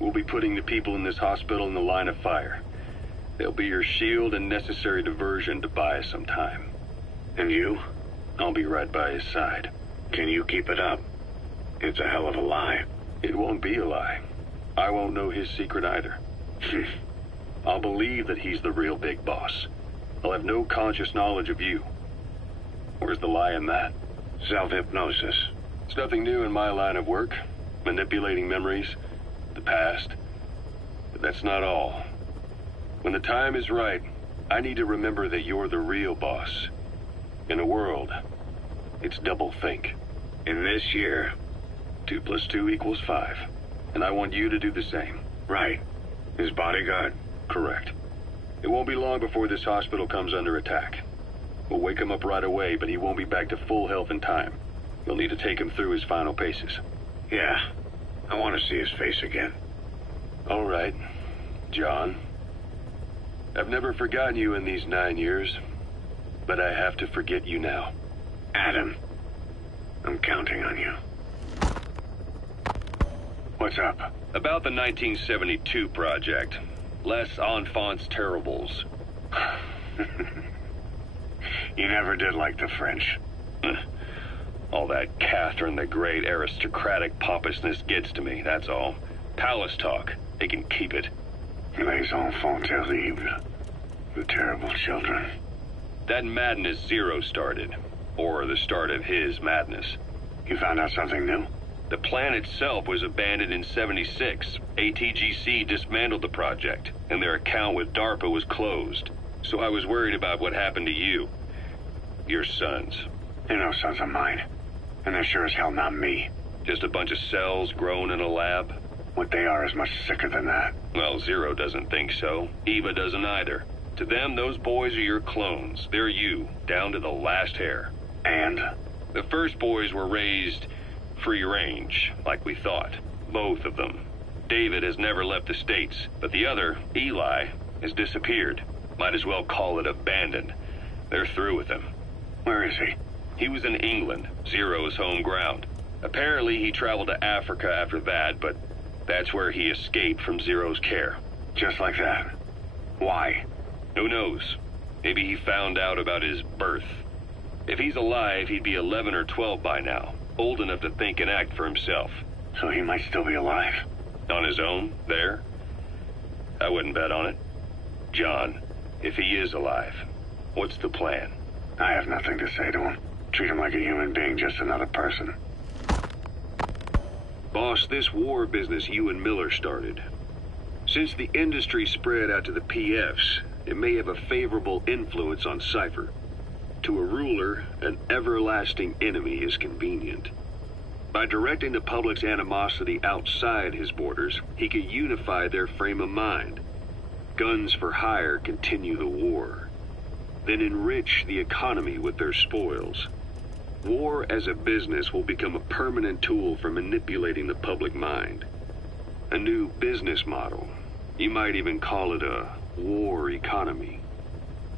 We'll be putting the people in this hospital in the line of fire. They'll be your shield and necessary diversion to buy us some time. And you? I'll be right by his side. Can you keep it up? It's a hell of a lie. It won't be a lie. I won't know his secret either. I'll believe that he's the real big boss. I'll have no conscious knowledge of you. Where's the lie in that? Self-hypnosis. It's nothing new in my line of work. Manipulating memories, the past. But that's not all. When the time is right, I need to remember that you're the real boss. In a world, it's double think. In this year, 2 + 2 = 5. And I want you to do the same. Right. His bodyguard? Correct. It won't be long before this hospital comes under attack. We'll wake him up right away, but he won't be back to full health in time. You'll need to take him through his final paces. Yeah. I want to see his face again. All right, John. I've never forgotten you in these 9 years, but I have to forget you now. Adam, I'm counting on you. What's up? About the 1972 project. Les Enfants Terribles. You never did like the French. All that Catherine the Great aristocratic pompousness gets to me, that's all. Palace talk. They can keep it. Les enfants terribles. The terrible children. That madness Zero started. Or the start of his madness. You found out something new? The plan itself was abandoned in '76. ATGC dismantled the project, and their account with DARPA was closed. So I was worried about what happened to you. Your sons. They're no sons of mine. And they're sure as hell not me. Just a bunch of cells grown in a lab? What they are is much sicker than that. Well, Zero doesn't think so. Eva doesn't either. To them, those boys are your clones. They're you, down to the last hair. And? The first boys were raised free range, like we thought. Both of them. David has never left the States, but the other, Eli, has disappeared. Might as well call it abandoned. They're through with him. Where is he? He was in England, Zero's home ground. Apparently he traveled to Africa after that, but that's where he escaped from Zero's care. Just like that? Why? Who knows? Maybe he found out about his birth. If he's alive, he'd be 11 or 12 by now. Old enough to think and act for himself. So he might still be alive? On his own, there? I wouldn't bet on it. John, if he is alive, what's the plan? I have nothing to say to him. Treat him like a human being, just another person. Boss, this war business you and Miller started. Since the industry spread out to the PFs, it may have a favorable influence on Cypher. To a ruler, an everlasting enemy is convenient. By directing the public's animosity outside his borders, he could unify their frame of mind. Guns for hire continue the war. Then enrich the economy with their spoils. War as a business will become a permanent tool for manipulating the public mind. A new business model. You might even call it a war economy.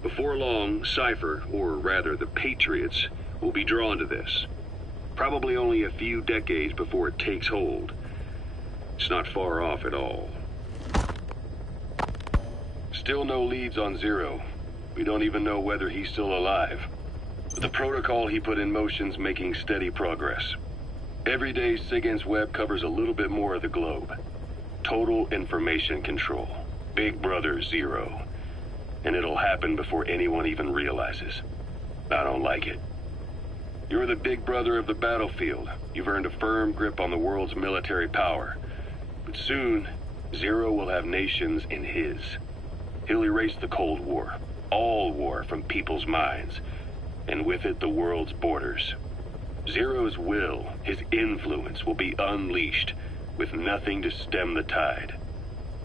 Before long, Cypher, or rather the Patriots, will be drawn to this. Probably only a few decades before it takes hold. It's not far off at all. Still no leads on Zero. We don't even know whether he's still alive. But the protocol he put in motion's making steady progress. Every day, SIGINT's web covers a little bit more of the globe. Total information control. Big Brother Zero. And it'll happen before anyone even realizes. I don't like it. You're the big brother of the battlefield. You've earned a firm grip on the world's military power. But soon, Zero will have nations in his. He'll erase the Cold War. All war from people's minds. And with it, the world's borders. Zero's will, his influence, will be unleashed, with nothing to stem the tide.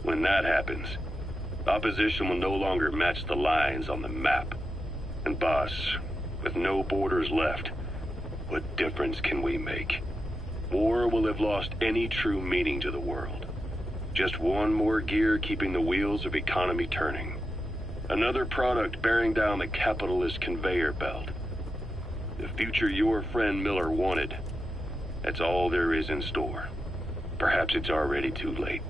When that happens, opposition will no longer match the lines on the map. And boss, with no borders left, what difference can we make? War will have lost any true meaning to the world. Just one more gear keeping the wheels of economy turning. Another product bearing down the capitalist conveyor belt. The future your friend Miller wanted. That's all there is in store. Perhaps it's already too late.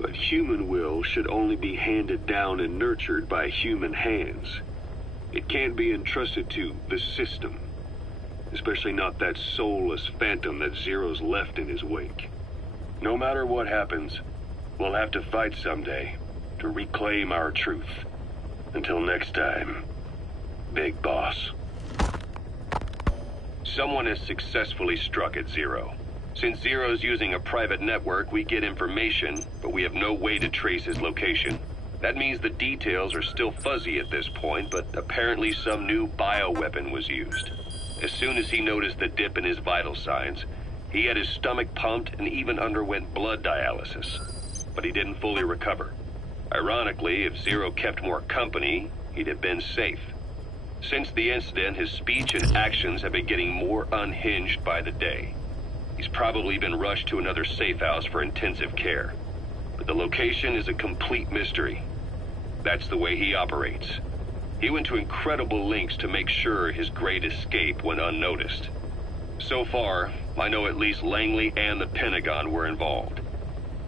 But human will should only be handed down and nurtured by human hands. It can't be entrusted to the system. Especially not that soulless phantom that Zero's left in his wake. No matter what happens, we'll have to fight someday to reclaim our truth. Until next time, Big Boss. Someone has successfully struck at Zero. Since Zero's using a private network, we get information, but we have no way to trace his location. That means the details are still fuzzy at this point, but apparently some new bioweapon was used. As soon as he noticed the dip in his vital signs, he had his stomach pumped and even underwent blood dialysis. But he didn't fully recover. Ironically, if Zero kept more company, he'd have been safe. Since the incident, his speech and actions have been getting more unhinged by the day. He's probably been rushed to another safe house for intensive care. But the location is a complete mystery. That's the way he operates. He went to incredible lengths to make sure his great escape went unnoticed. So far, I know at least Langley and the Pentagon were involved.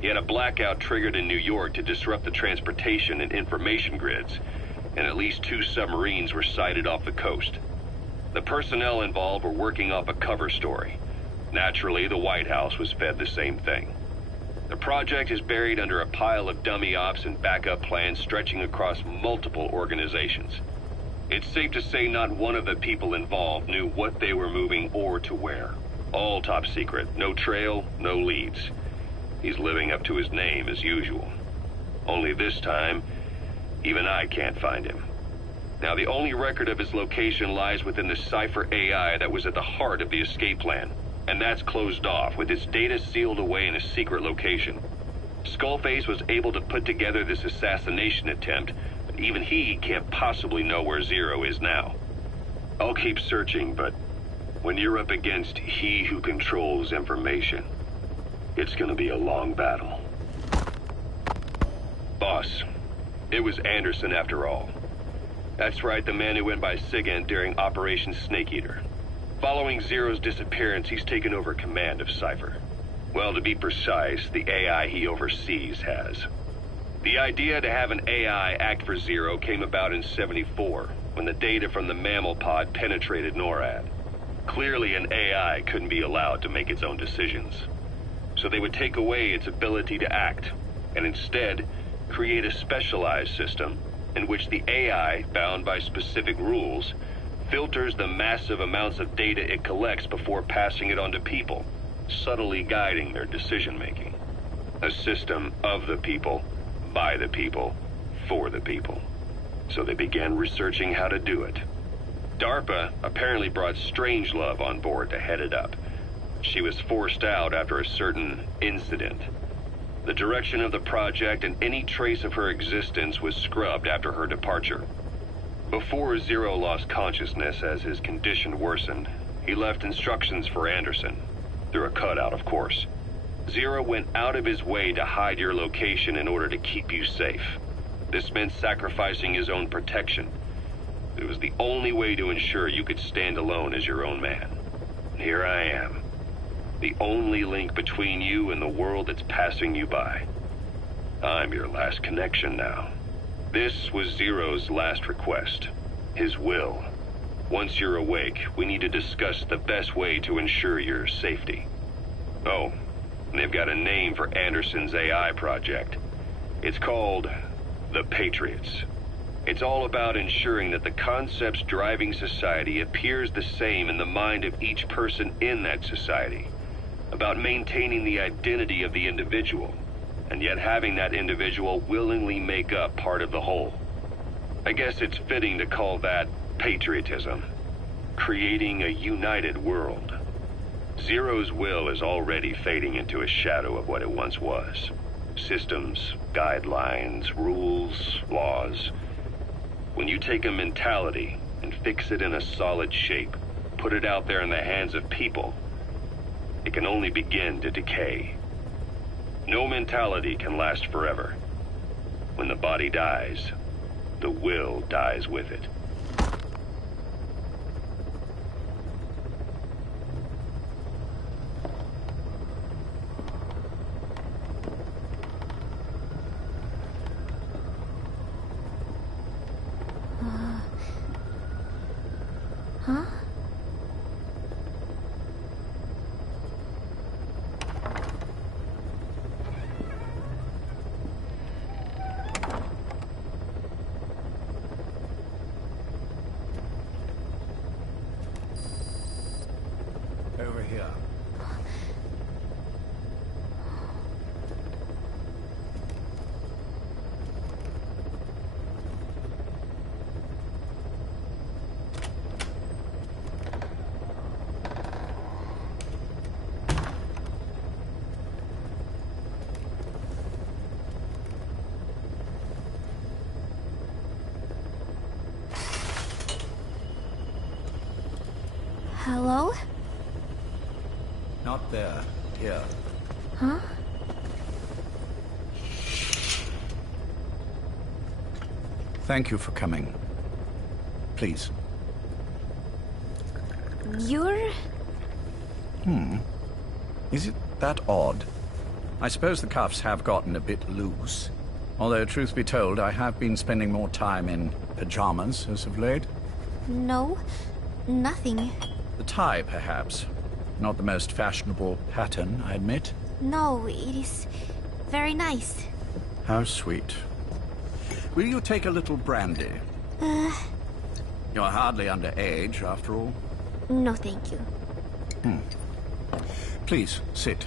He had a blackout triggered in New York to disrupt the transportation and information grids, and at least 2 submarines were sighted off the coast. The personnel involved were working off a cover story. Naturally, the White House was fed the same thing. The project is buried under a pile of dummy ops and backup plans stretching across multiple organizations. It's safe to say not one of the people involved knew what they were moving or to where. All top secret, no trail, no leads. He's living up to his name as usual. Only this time, even I can't find him. Now, the only record of his location lies within the Cypher AI that was at the heart of the escape plan. And that's closed off, with its data sealed away in a secret location. Skullface was able to put together this assassination attempt, but even he can't possibly know where Zero is now. I'll keep searching, but when you're up against he who controls information, it's gonna be a long battle. Boss, it was Anderson after all. That's right, the man who went by SIGINT during Operation Snake Eater. Following Zero's disappearance, he's taken over command of Cypher. Well, to be precise, the AI he oversees has. The idea to have an AI act for Zero came about in '74, when the data from the mammal pod penetrated NORAD. Clearly, an AI couldn't be allowed to make its own decisions. So they would take away its ability to act, and instead, create a specialized system in which the AI, bound by specific rules, filters the massive amounts of data it collects before passing it on to people, subtly guiding their decision-making. A system of the people, by the people, for the people. So they began researching how to do it. DARPA apparently brought Strangelove on board to head it up. She was forced out after a certain incident. The direction of the project and any trace of her existence was scrubbed after her departure. Before Zero lost consciousness as his condition worsened, he left instructions for Anderson. Through a cutout, of course. Zero went out of his way to hide your location in order to keep you safe. This meant sacrificing his own protection. It was the only way to ensure you could stand alone as your own man. And here I am. The only link between you and the world that's passing you by. I'm your last connection now. This was Zero's last request. His will. Once you're awake, we need to discuss the best way to ensure your safety. Oh, and they've got a name for Anderson's AI project. It's called the Patriots. It's all about ensuring that the concepts driving society appears the same in the mind of each person in that society. About maintaining the identity of the individual, and yet having that individual willingly make up part of the whole. I guess it's fitting to call that patriotism. Creating a united world. Zero's will is already fading into a shadow of what it once was. Systems, guidelines, rules, laws. When you take a mentality and fix it in a solid shape, put it out there in the hands of people, it can only begin to decay. No mentality can last forever. When the body dies, the will dies with it. Hello? Not there. Here. Huh? Thank you for coming. Please. You're... Is it that odd? I suppose the cuffs have gotten a bit loose. Although, truth be told, I have been spending more time in pajamas as of late. No, nothing. The tie, perhaps. Not the most fashionable pattern, I admit. No, it is very nice. How sweet. Will you take a little brandy? You're hardly underage, after all. No, thank you. Please, sit.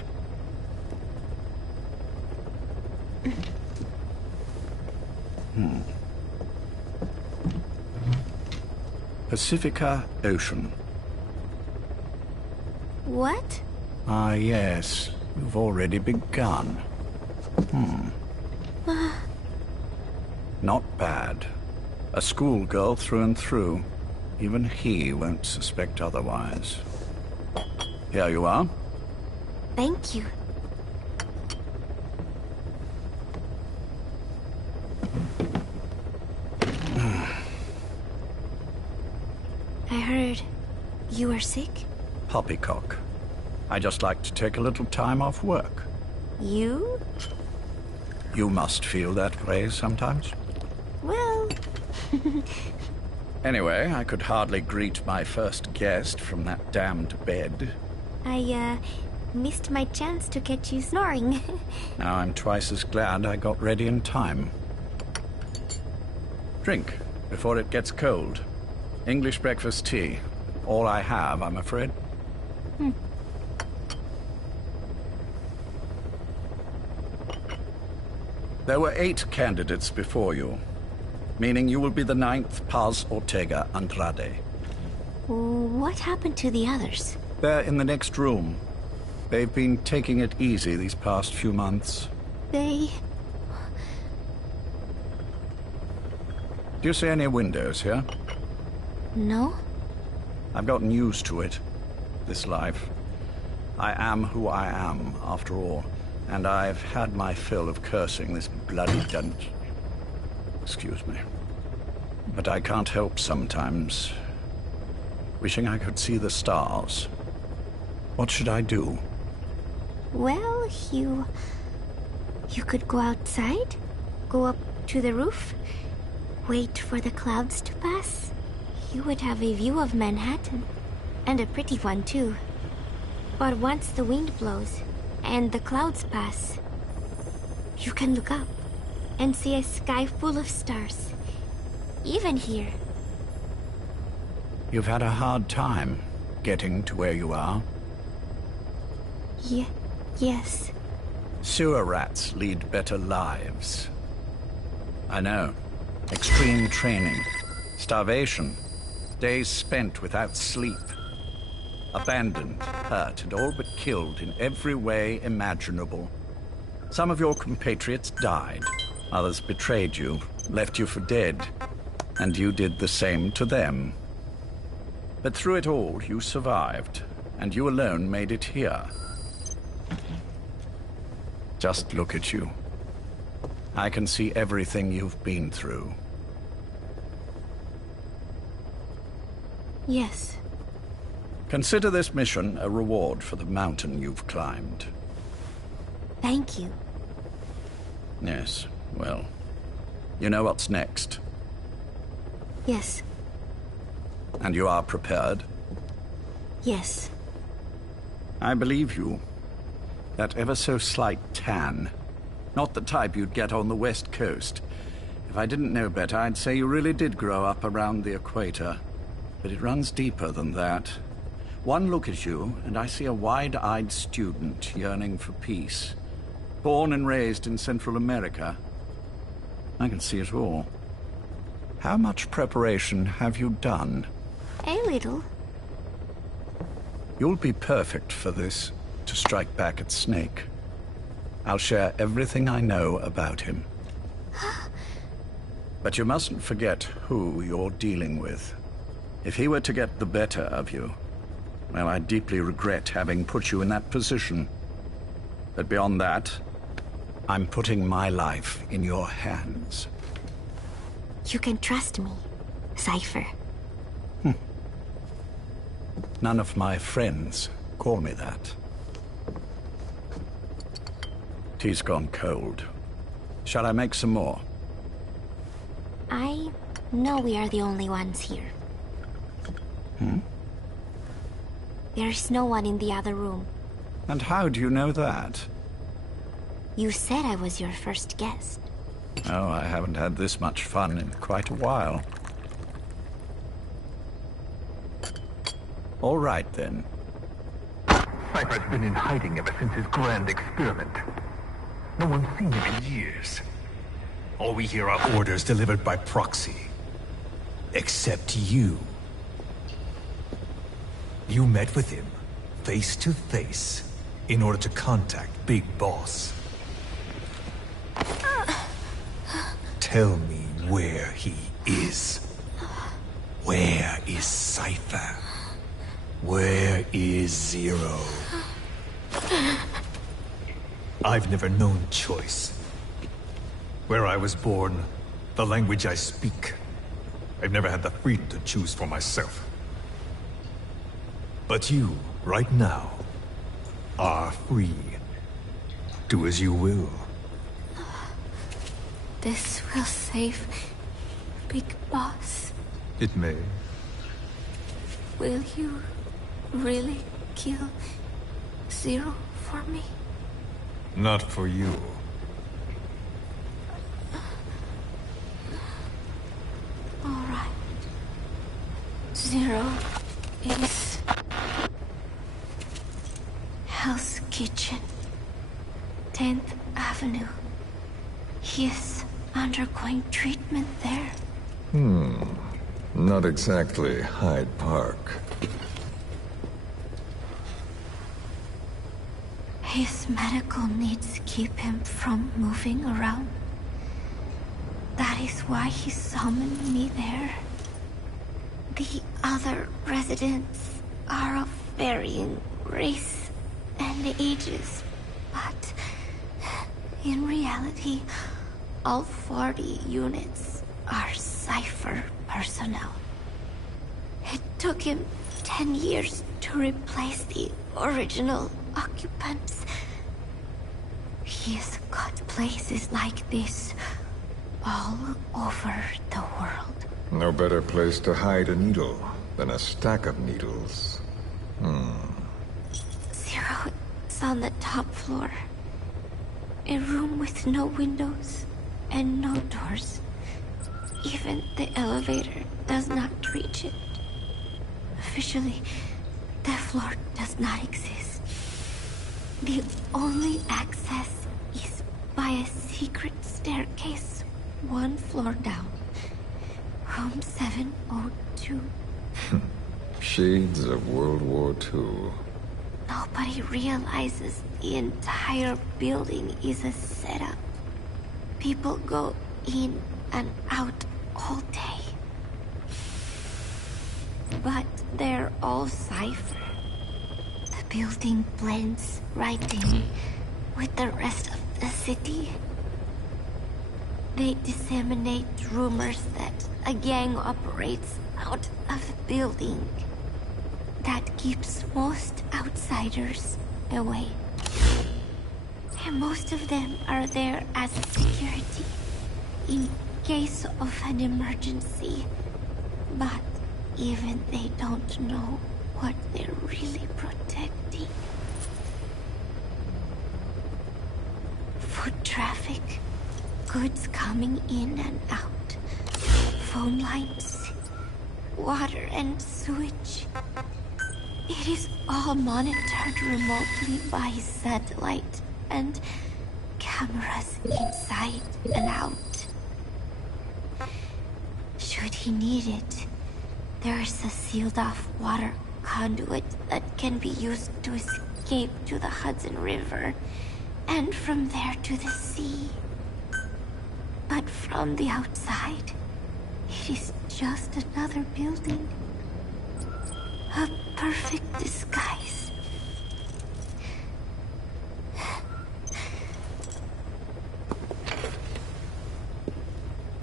Pacifica Ocean. What? Ah, yes. You've already begun. Not bad. A schoolgirl through and through. Even he won't suspect otherwise. Here you are. Thank you. I heard you were sick? Poppycock. I just like to take a little time off work. You? You must feel that way sometimes. Well... Anyway, I could hardly greet my first guest from that damned bed. I, missed my chance to catch you snoring. Now I'm twice as glad I got ready in time. Drink, before it gets cold. English breakfast tea. All I have, I'm afraid. There were 8 candidates before you, meaning you will be the 9th Paz Ortega Andrade. What happened to the others? They're in the next room. They've been taking it easy these past few months. They... Do you see any windows here? No? I've gotten used to it, this life. I am who I am, after all, and I've had my fill of cursing this bloody dunce. Excuse me. But I can't help sometimes wishing I could see the stars. What should I do? Well, you could go outside, go up to the roof, wait for the clouds to pass. You would have a view of Manhattan, and a pretty one too. But once the wind blows, and the clouds pass, you can look up and see a sky full of stars, even here. You've had a hard time getting to where you are. Yes. Sewer rats lead better lives. I know. Extreme training, starvation, days spent without sleep. Abandoned, hurt, and all but killed in every way imaginable. Some of your compatriots died. Others betrayed you, left you for dead. And you did the same to them. But through it all, you survived. And you alone made it here. Just look at you. I can see everything you've been through. Yes. Consider this mission a reward for the mountain you've climbed. Thank you. Yes, well, you know what's next. Yes. And you are prepared? Yes. I believe you. That ever so slight tan. Not the type you'd get on the West Coast. If I didn't know better, I'd say you really did grow up around the equator. But it runs deeper than that. One look at you, and I see a wide-eyed student yearning for peace. Born and raised in Central America. I can see it all. How much preparation have you done? A little. You'll be perfect for this, to strike back at Snake. I'll share everything I know about him. But you mustn't forget who you're dealing with. If he were to get the better of you, Well, I deeply regret having put you in that position. But beyond that, I'm putting my life in your hands. You can trust me, Cypher. None of my friends call me that. Tea's gone cold. Shall I make some more? I know we are the only ones here. There's no one in the other room. And how do you know that? You said I was your first guest. Oh, I haven't had this much fun in quite a while. All right, then. Cypher's been in hiding ever since his grand experiment. No one's seen him in years. All we hear are orders delivered by proxy. Except you. You met with him, face to face, in order to contact Big Boss. Tell me where he is. Where is Cypher? Where is Zero? I've never known choice. Where I was born, the language I speak, I've never had the freedom to choose for myself. But you, right now, are free. Do as you will. This will save Big Boss. It may. Will you really kill Zero for me? Not for you. All right. Zero is Hell's Kitchen, 10th Avenue. He is undergoing treatment there. Not exactly Hyde Park. His medical needs keep him from moving around. That is why he summoned me there. The other residents are of varying race and ages, but in reality, all 40 units are Cypher personnel. It took him 10 years to replace the original occupants. He has got places like this all over the world. No better place to hide a needle than a stack of needles. Zero is on the top floor. A room with no windows and no doors. Even the elevator does not reach it. Officially, the floor does not exist. The only access is by a secret staircase 1 floor down. Room 702. Shades of World War II. Nobody realizes the entire building is a setup. People go in and out all day. But they're all Cypher. The building blends right in with the rest of the city. They disseminate rumors that a gang operates out of the building. That keeps most outsiders away. And most of them are there as security, in case of an emergency. But even they don't know what they're really protecting. Foot traffic, goods coming in and out, phone lines, water and sewage. It is all monitored remotely by satellite and cameras inside and out. Should he need it, there is a sealed-off water conduit that can be used to escape to the Hudson River, and from there to the sea. But from the outside, it is just another building. A perfect disguise.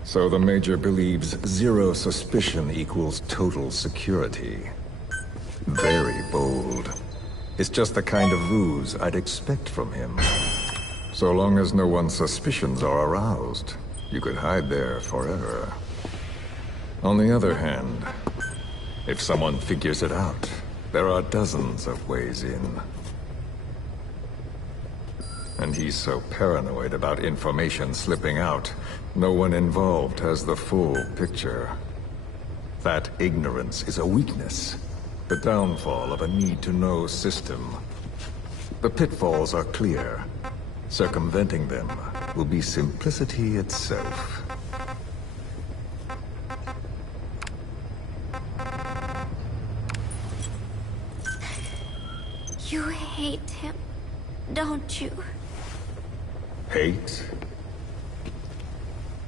So the Major believes zero suspicion equals total security. Very bold. It's just the kind of ruse I'd expect from him. So long as no one's suspicions are aroused, you could hide there forever. On the other hand, if someone figures it out, there are dozens of ways in. And he's so paranoid about information slipping out, no one involved has the full picture. That ignorance is a weakness, the downfall of a need-to-know system. The pitfalls are clear. Circumventing them will be simplicity itself. You hate him, don't you? Hate?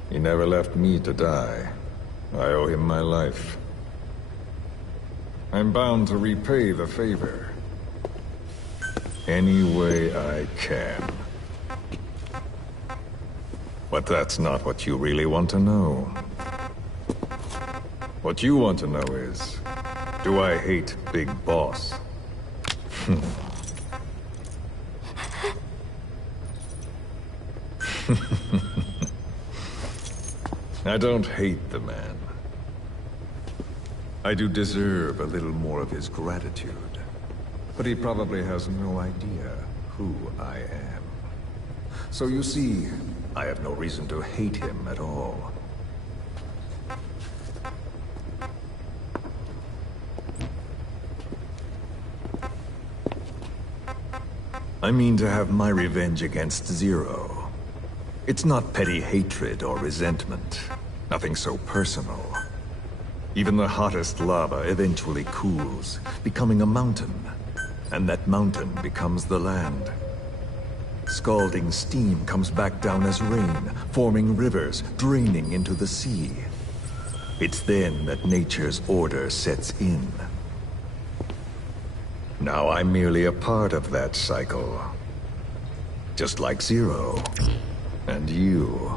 He never left me to die. I owe him my life. I'm bound to repay the favor. Any way I can. But that's not what you really want to know. What you want to know is, do I hate Big Boss? I don't hate the man. I do deserve a little more of his gratitude. But he probably has no idea who I am. So you see, I have no reason to hate him at all. I mean to have my revenge against Zero. It's not petty hatred or resentment. Nothing so personal. Even the hottest lava eventually cools, becoming a mountain. And that mountain becomes the land. Scalding steam comes back down as rain, forming rivers, draining into the sea. It's then that nature's order sets in. Now I'm merely a part of that cycle. Just like Zero. And you.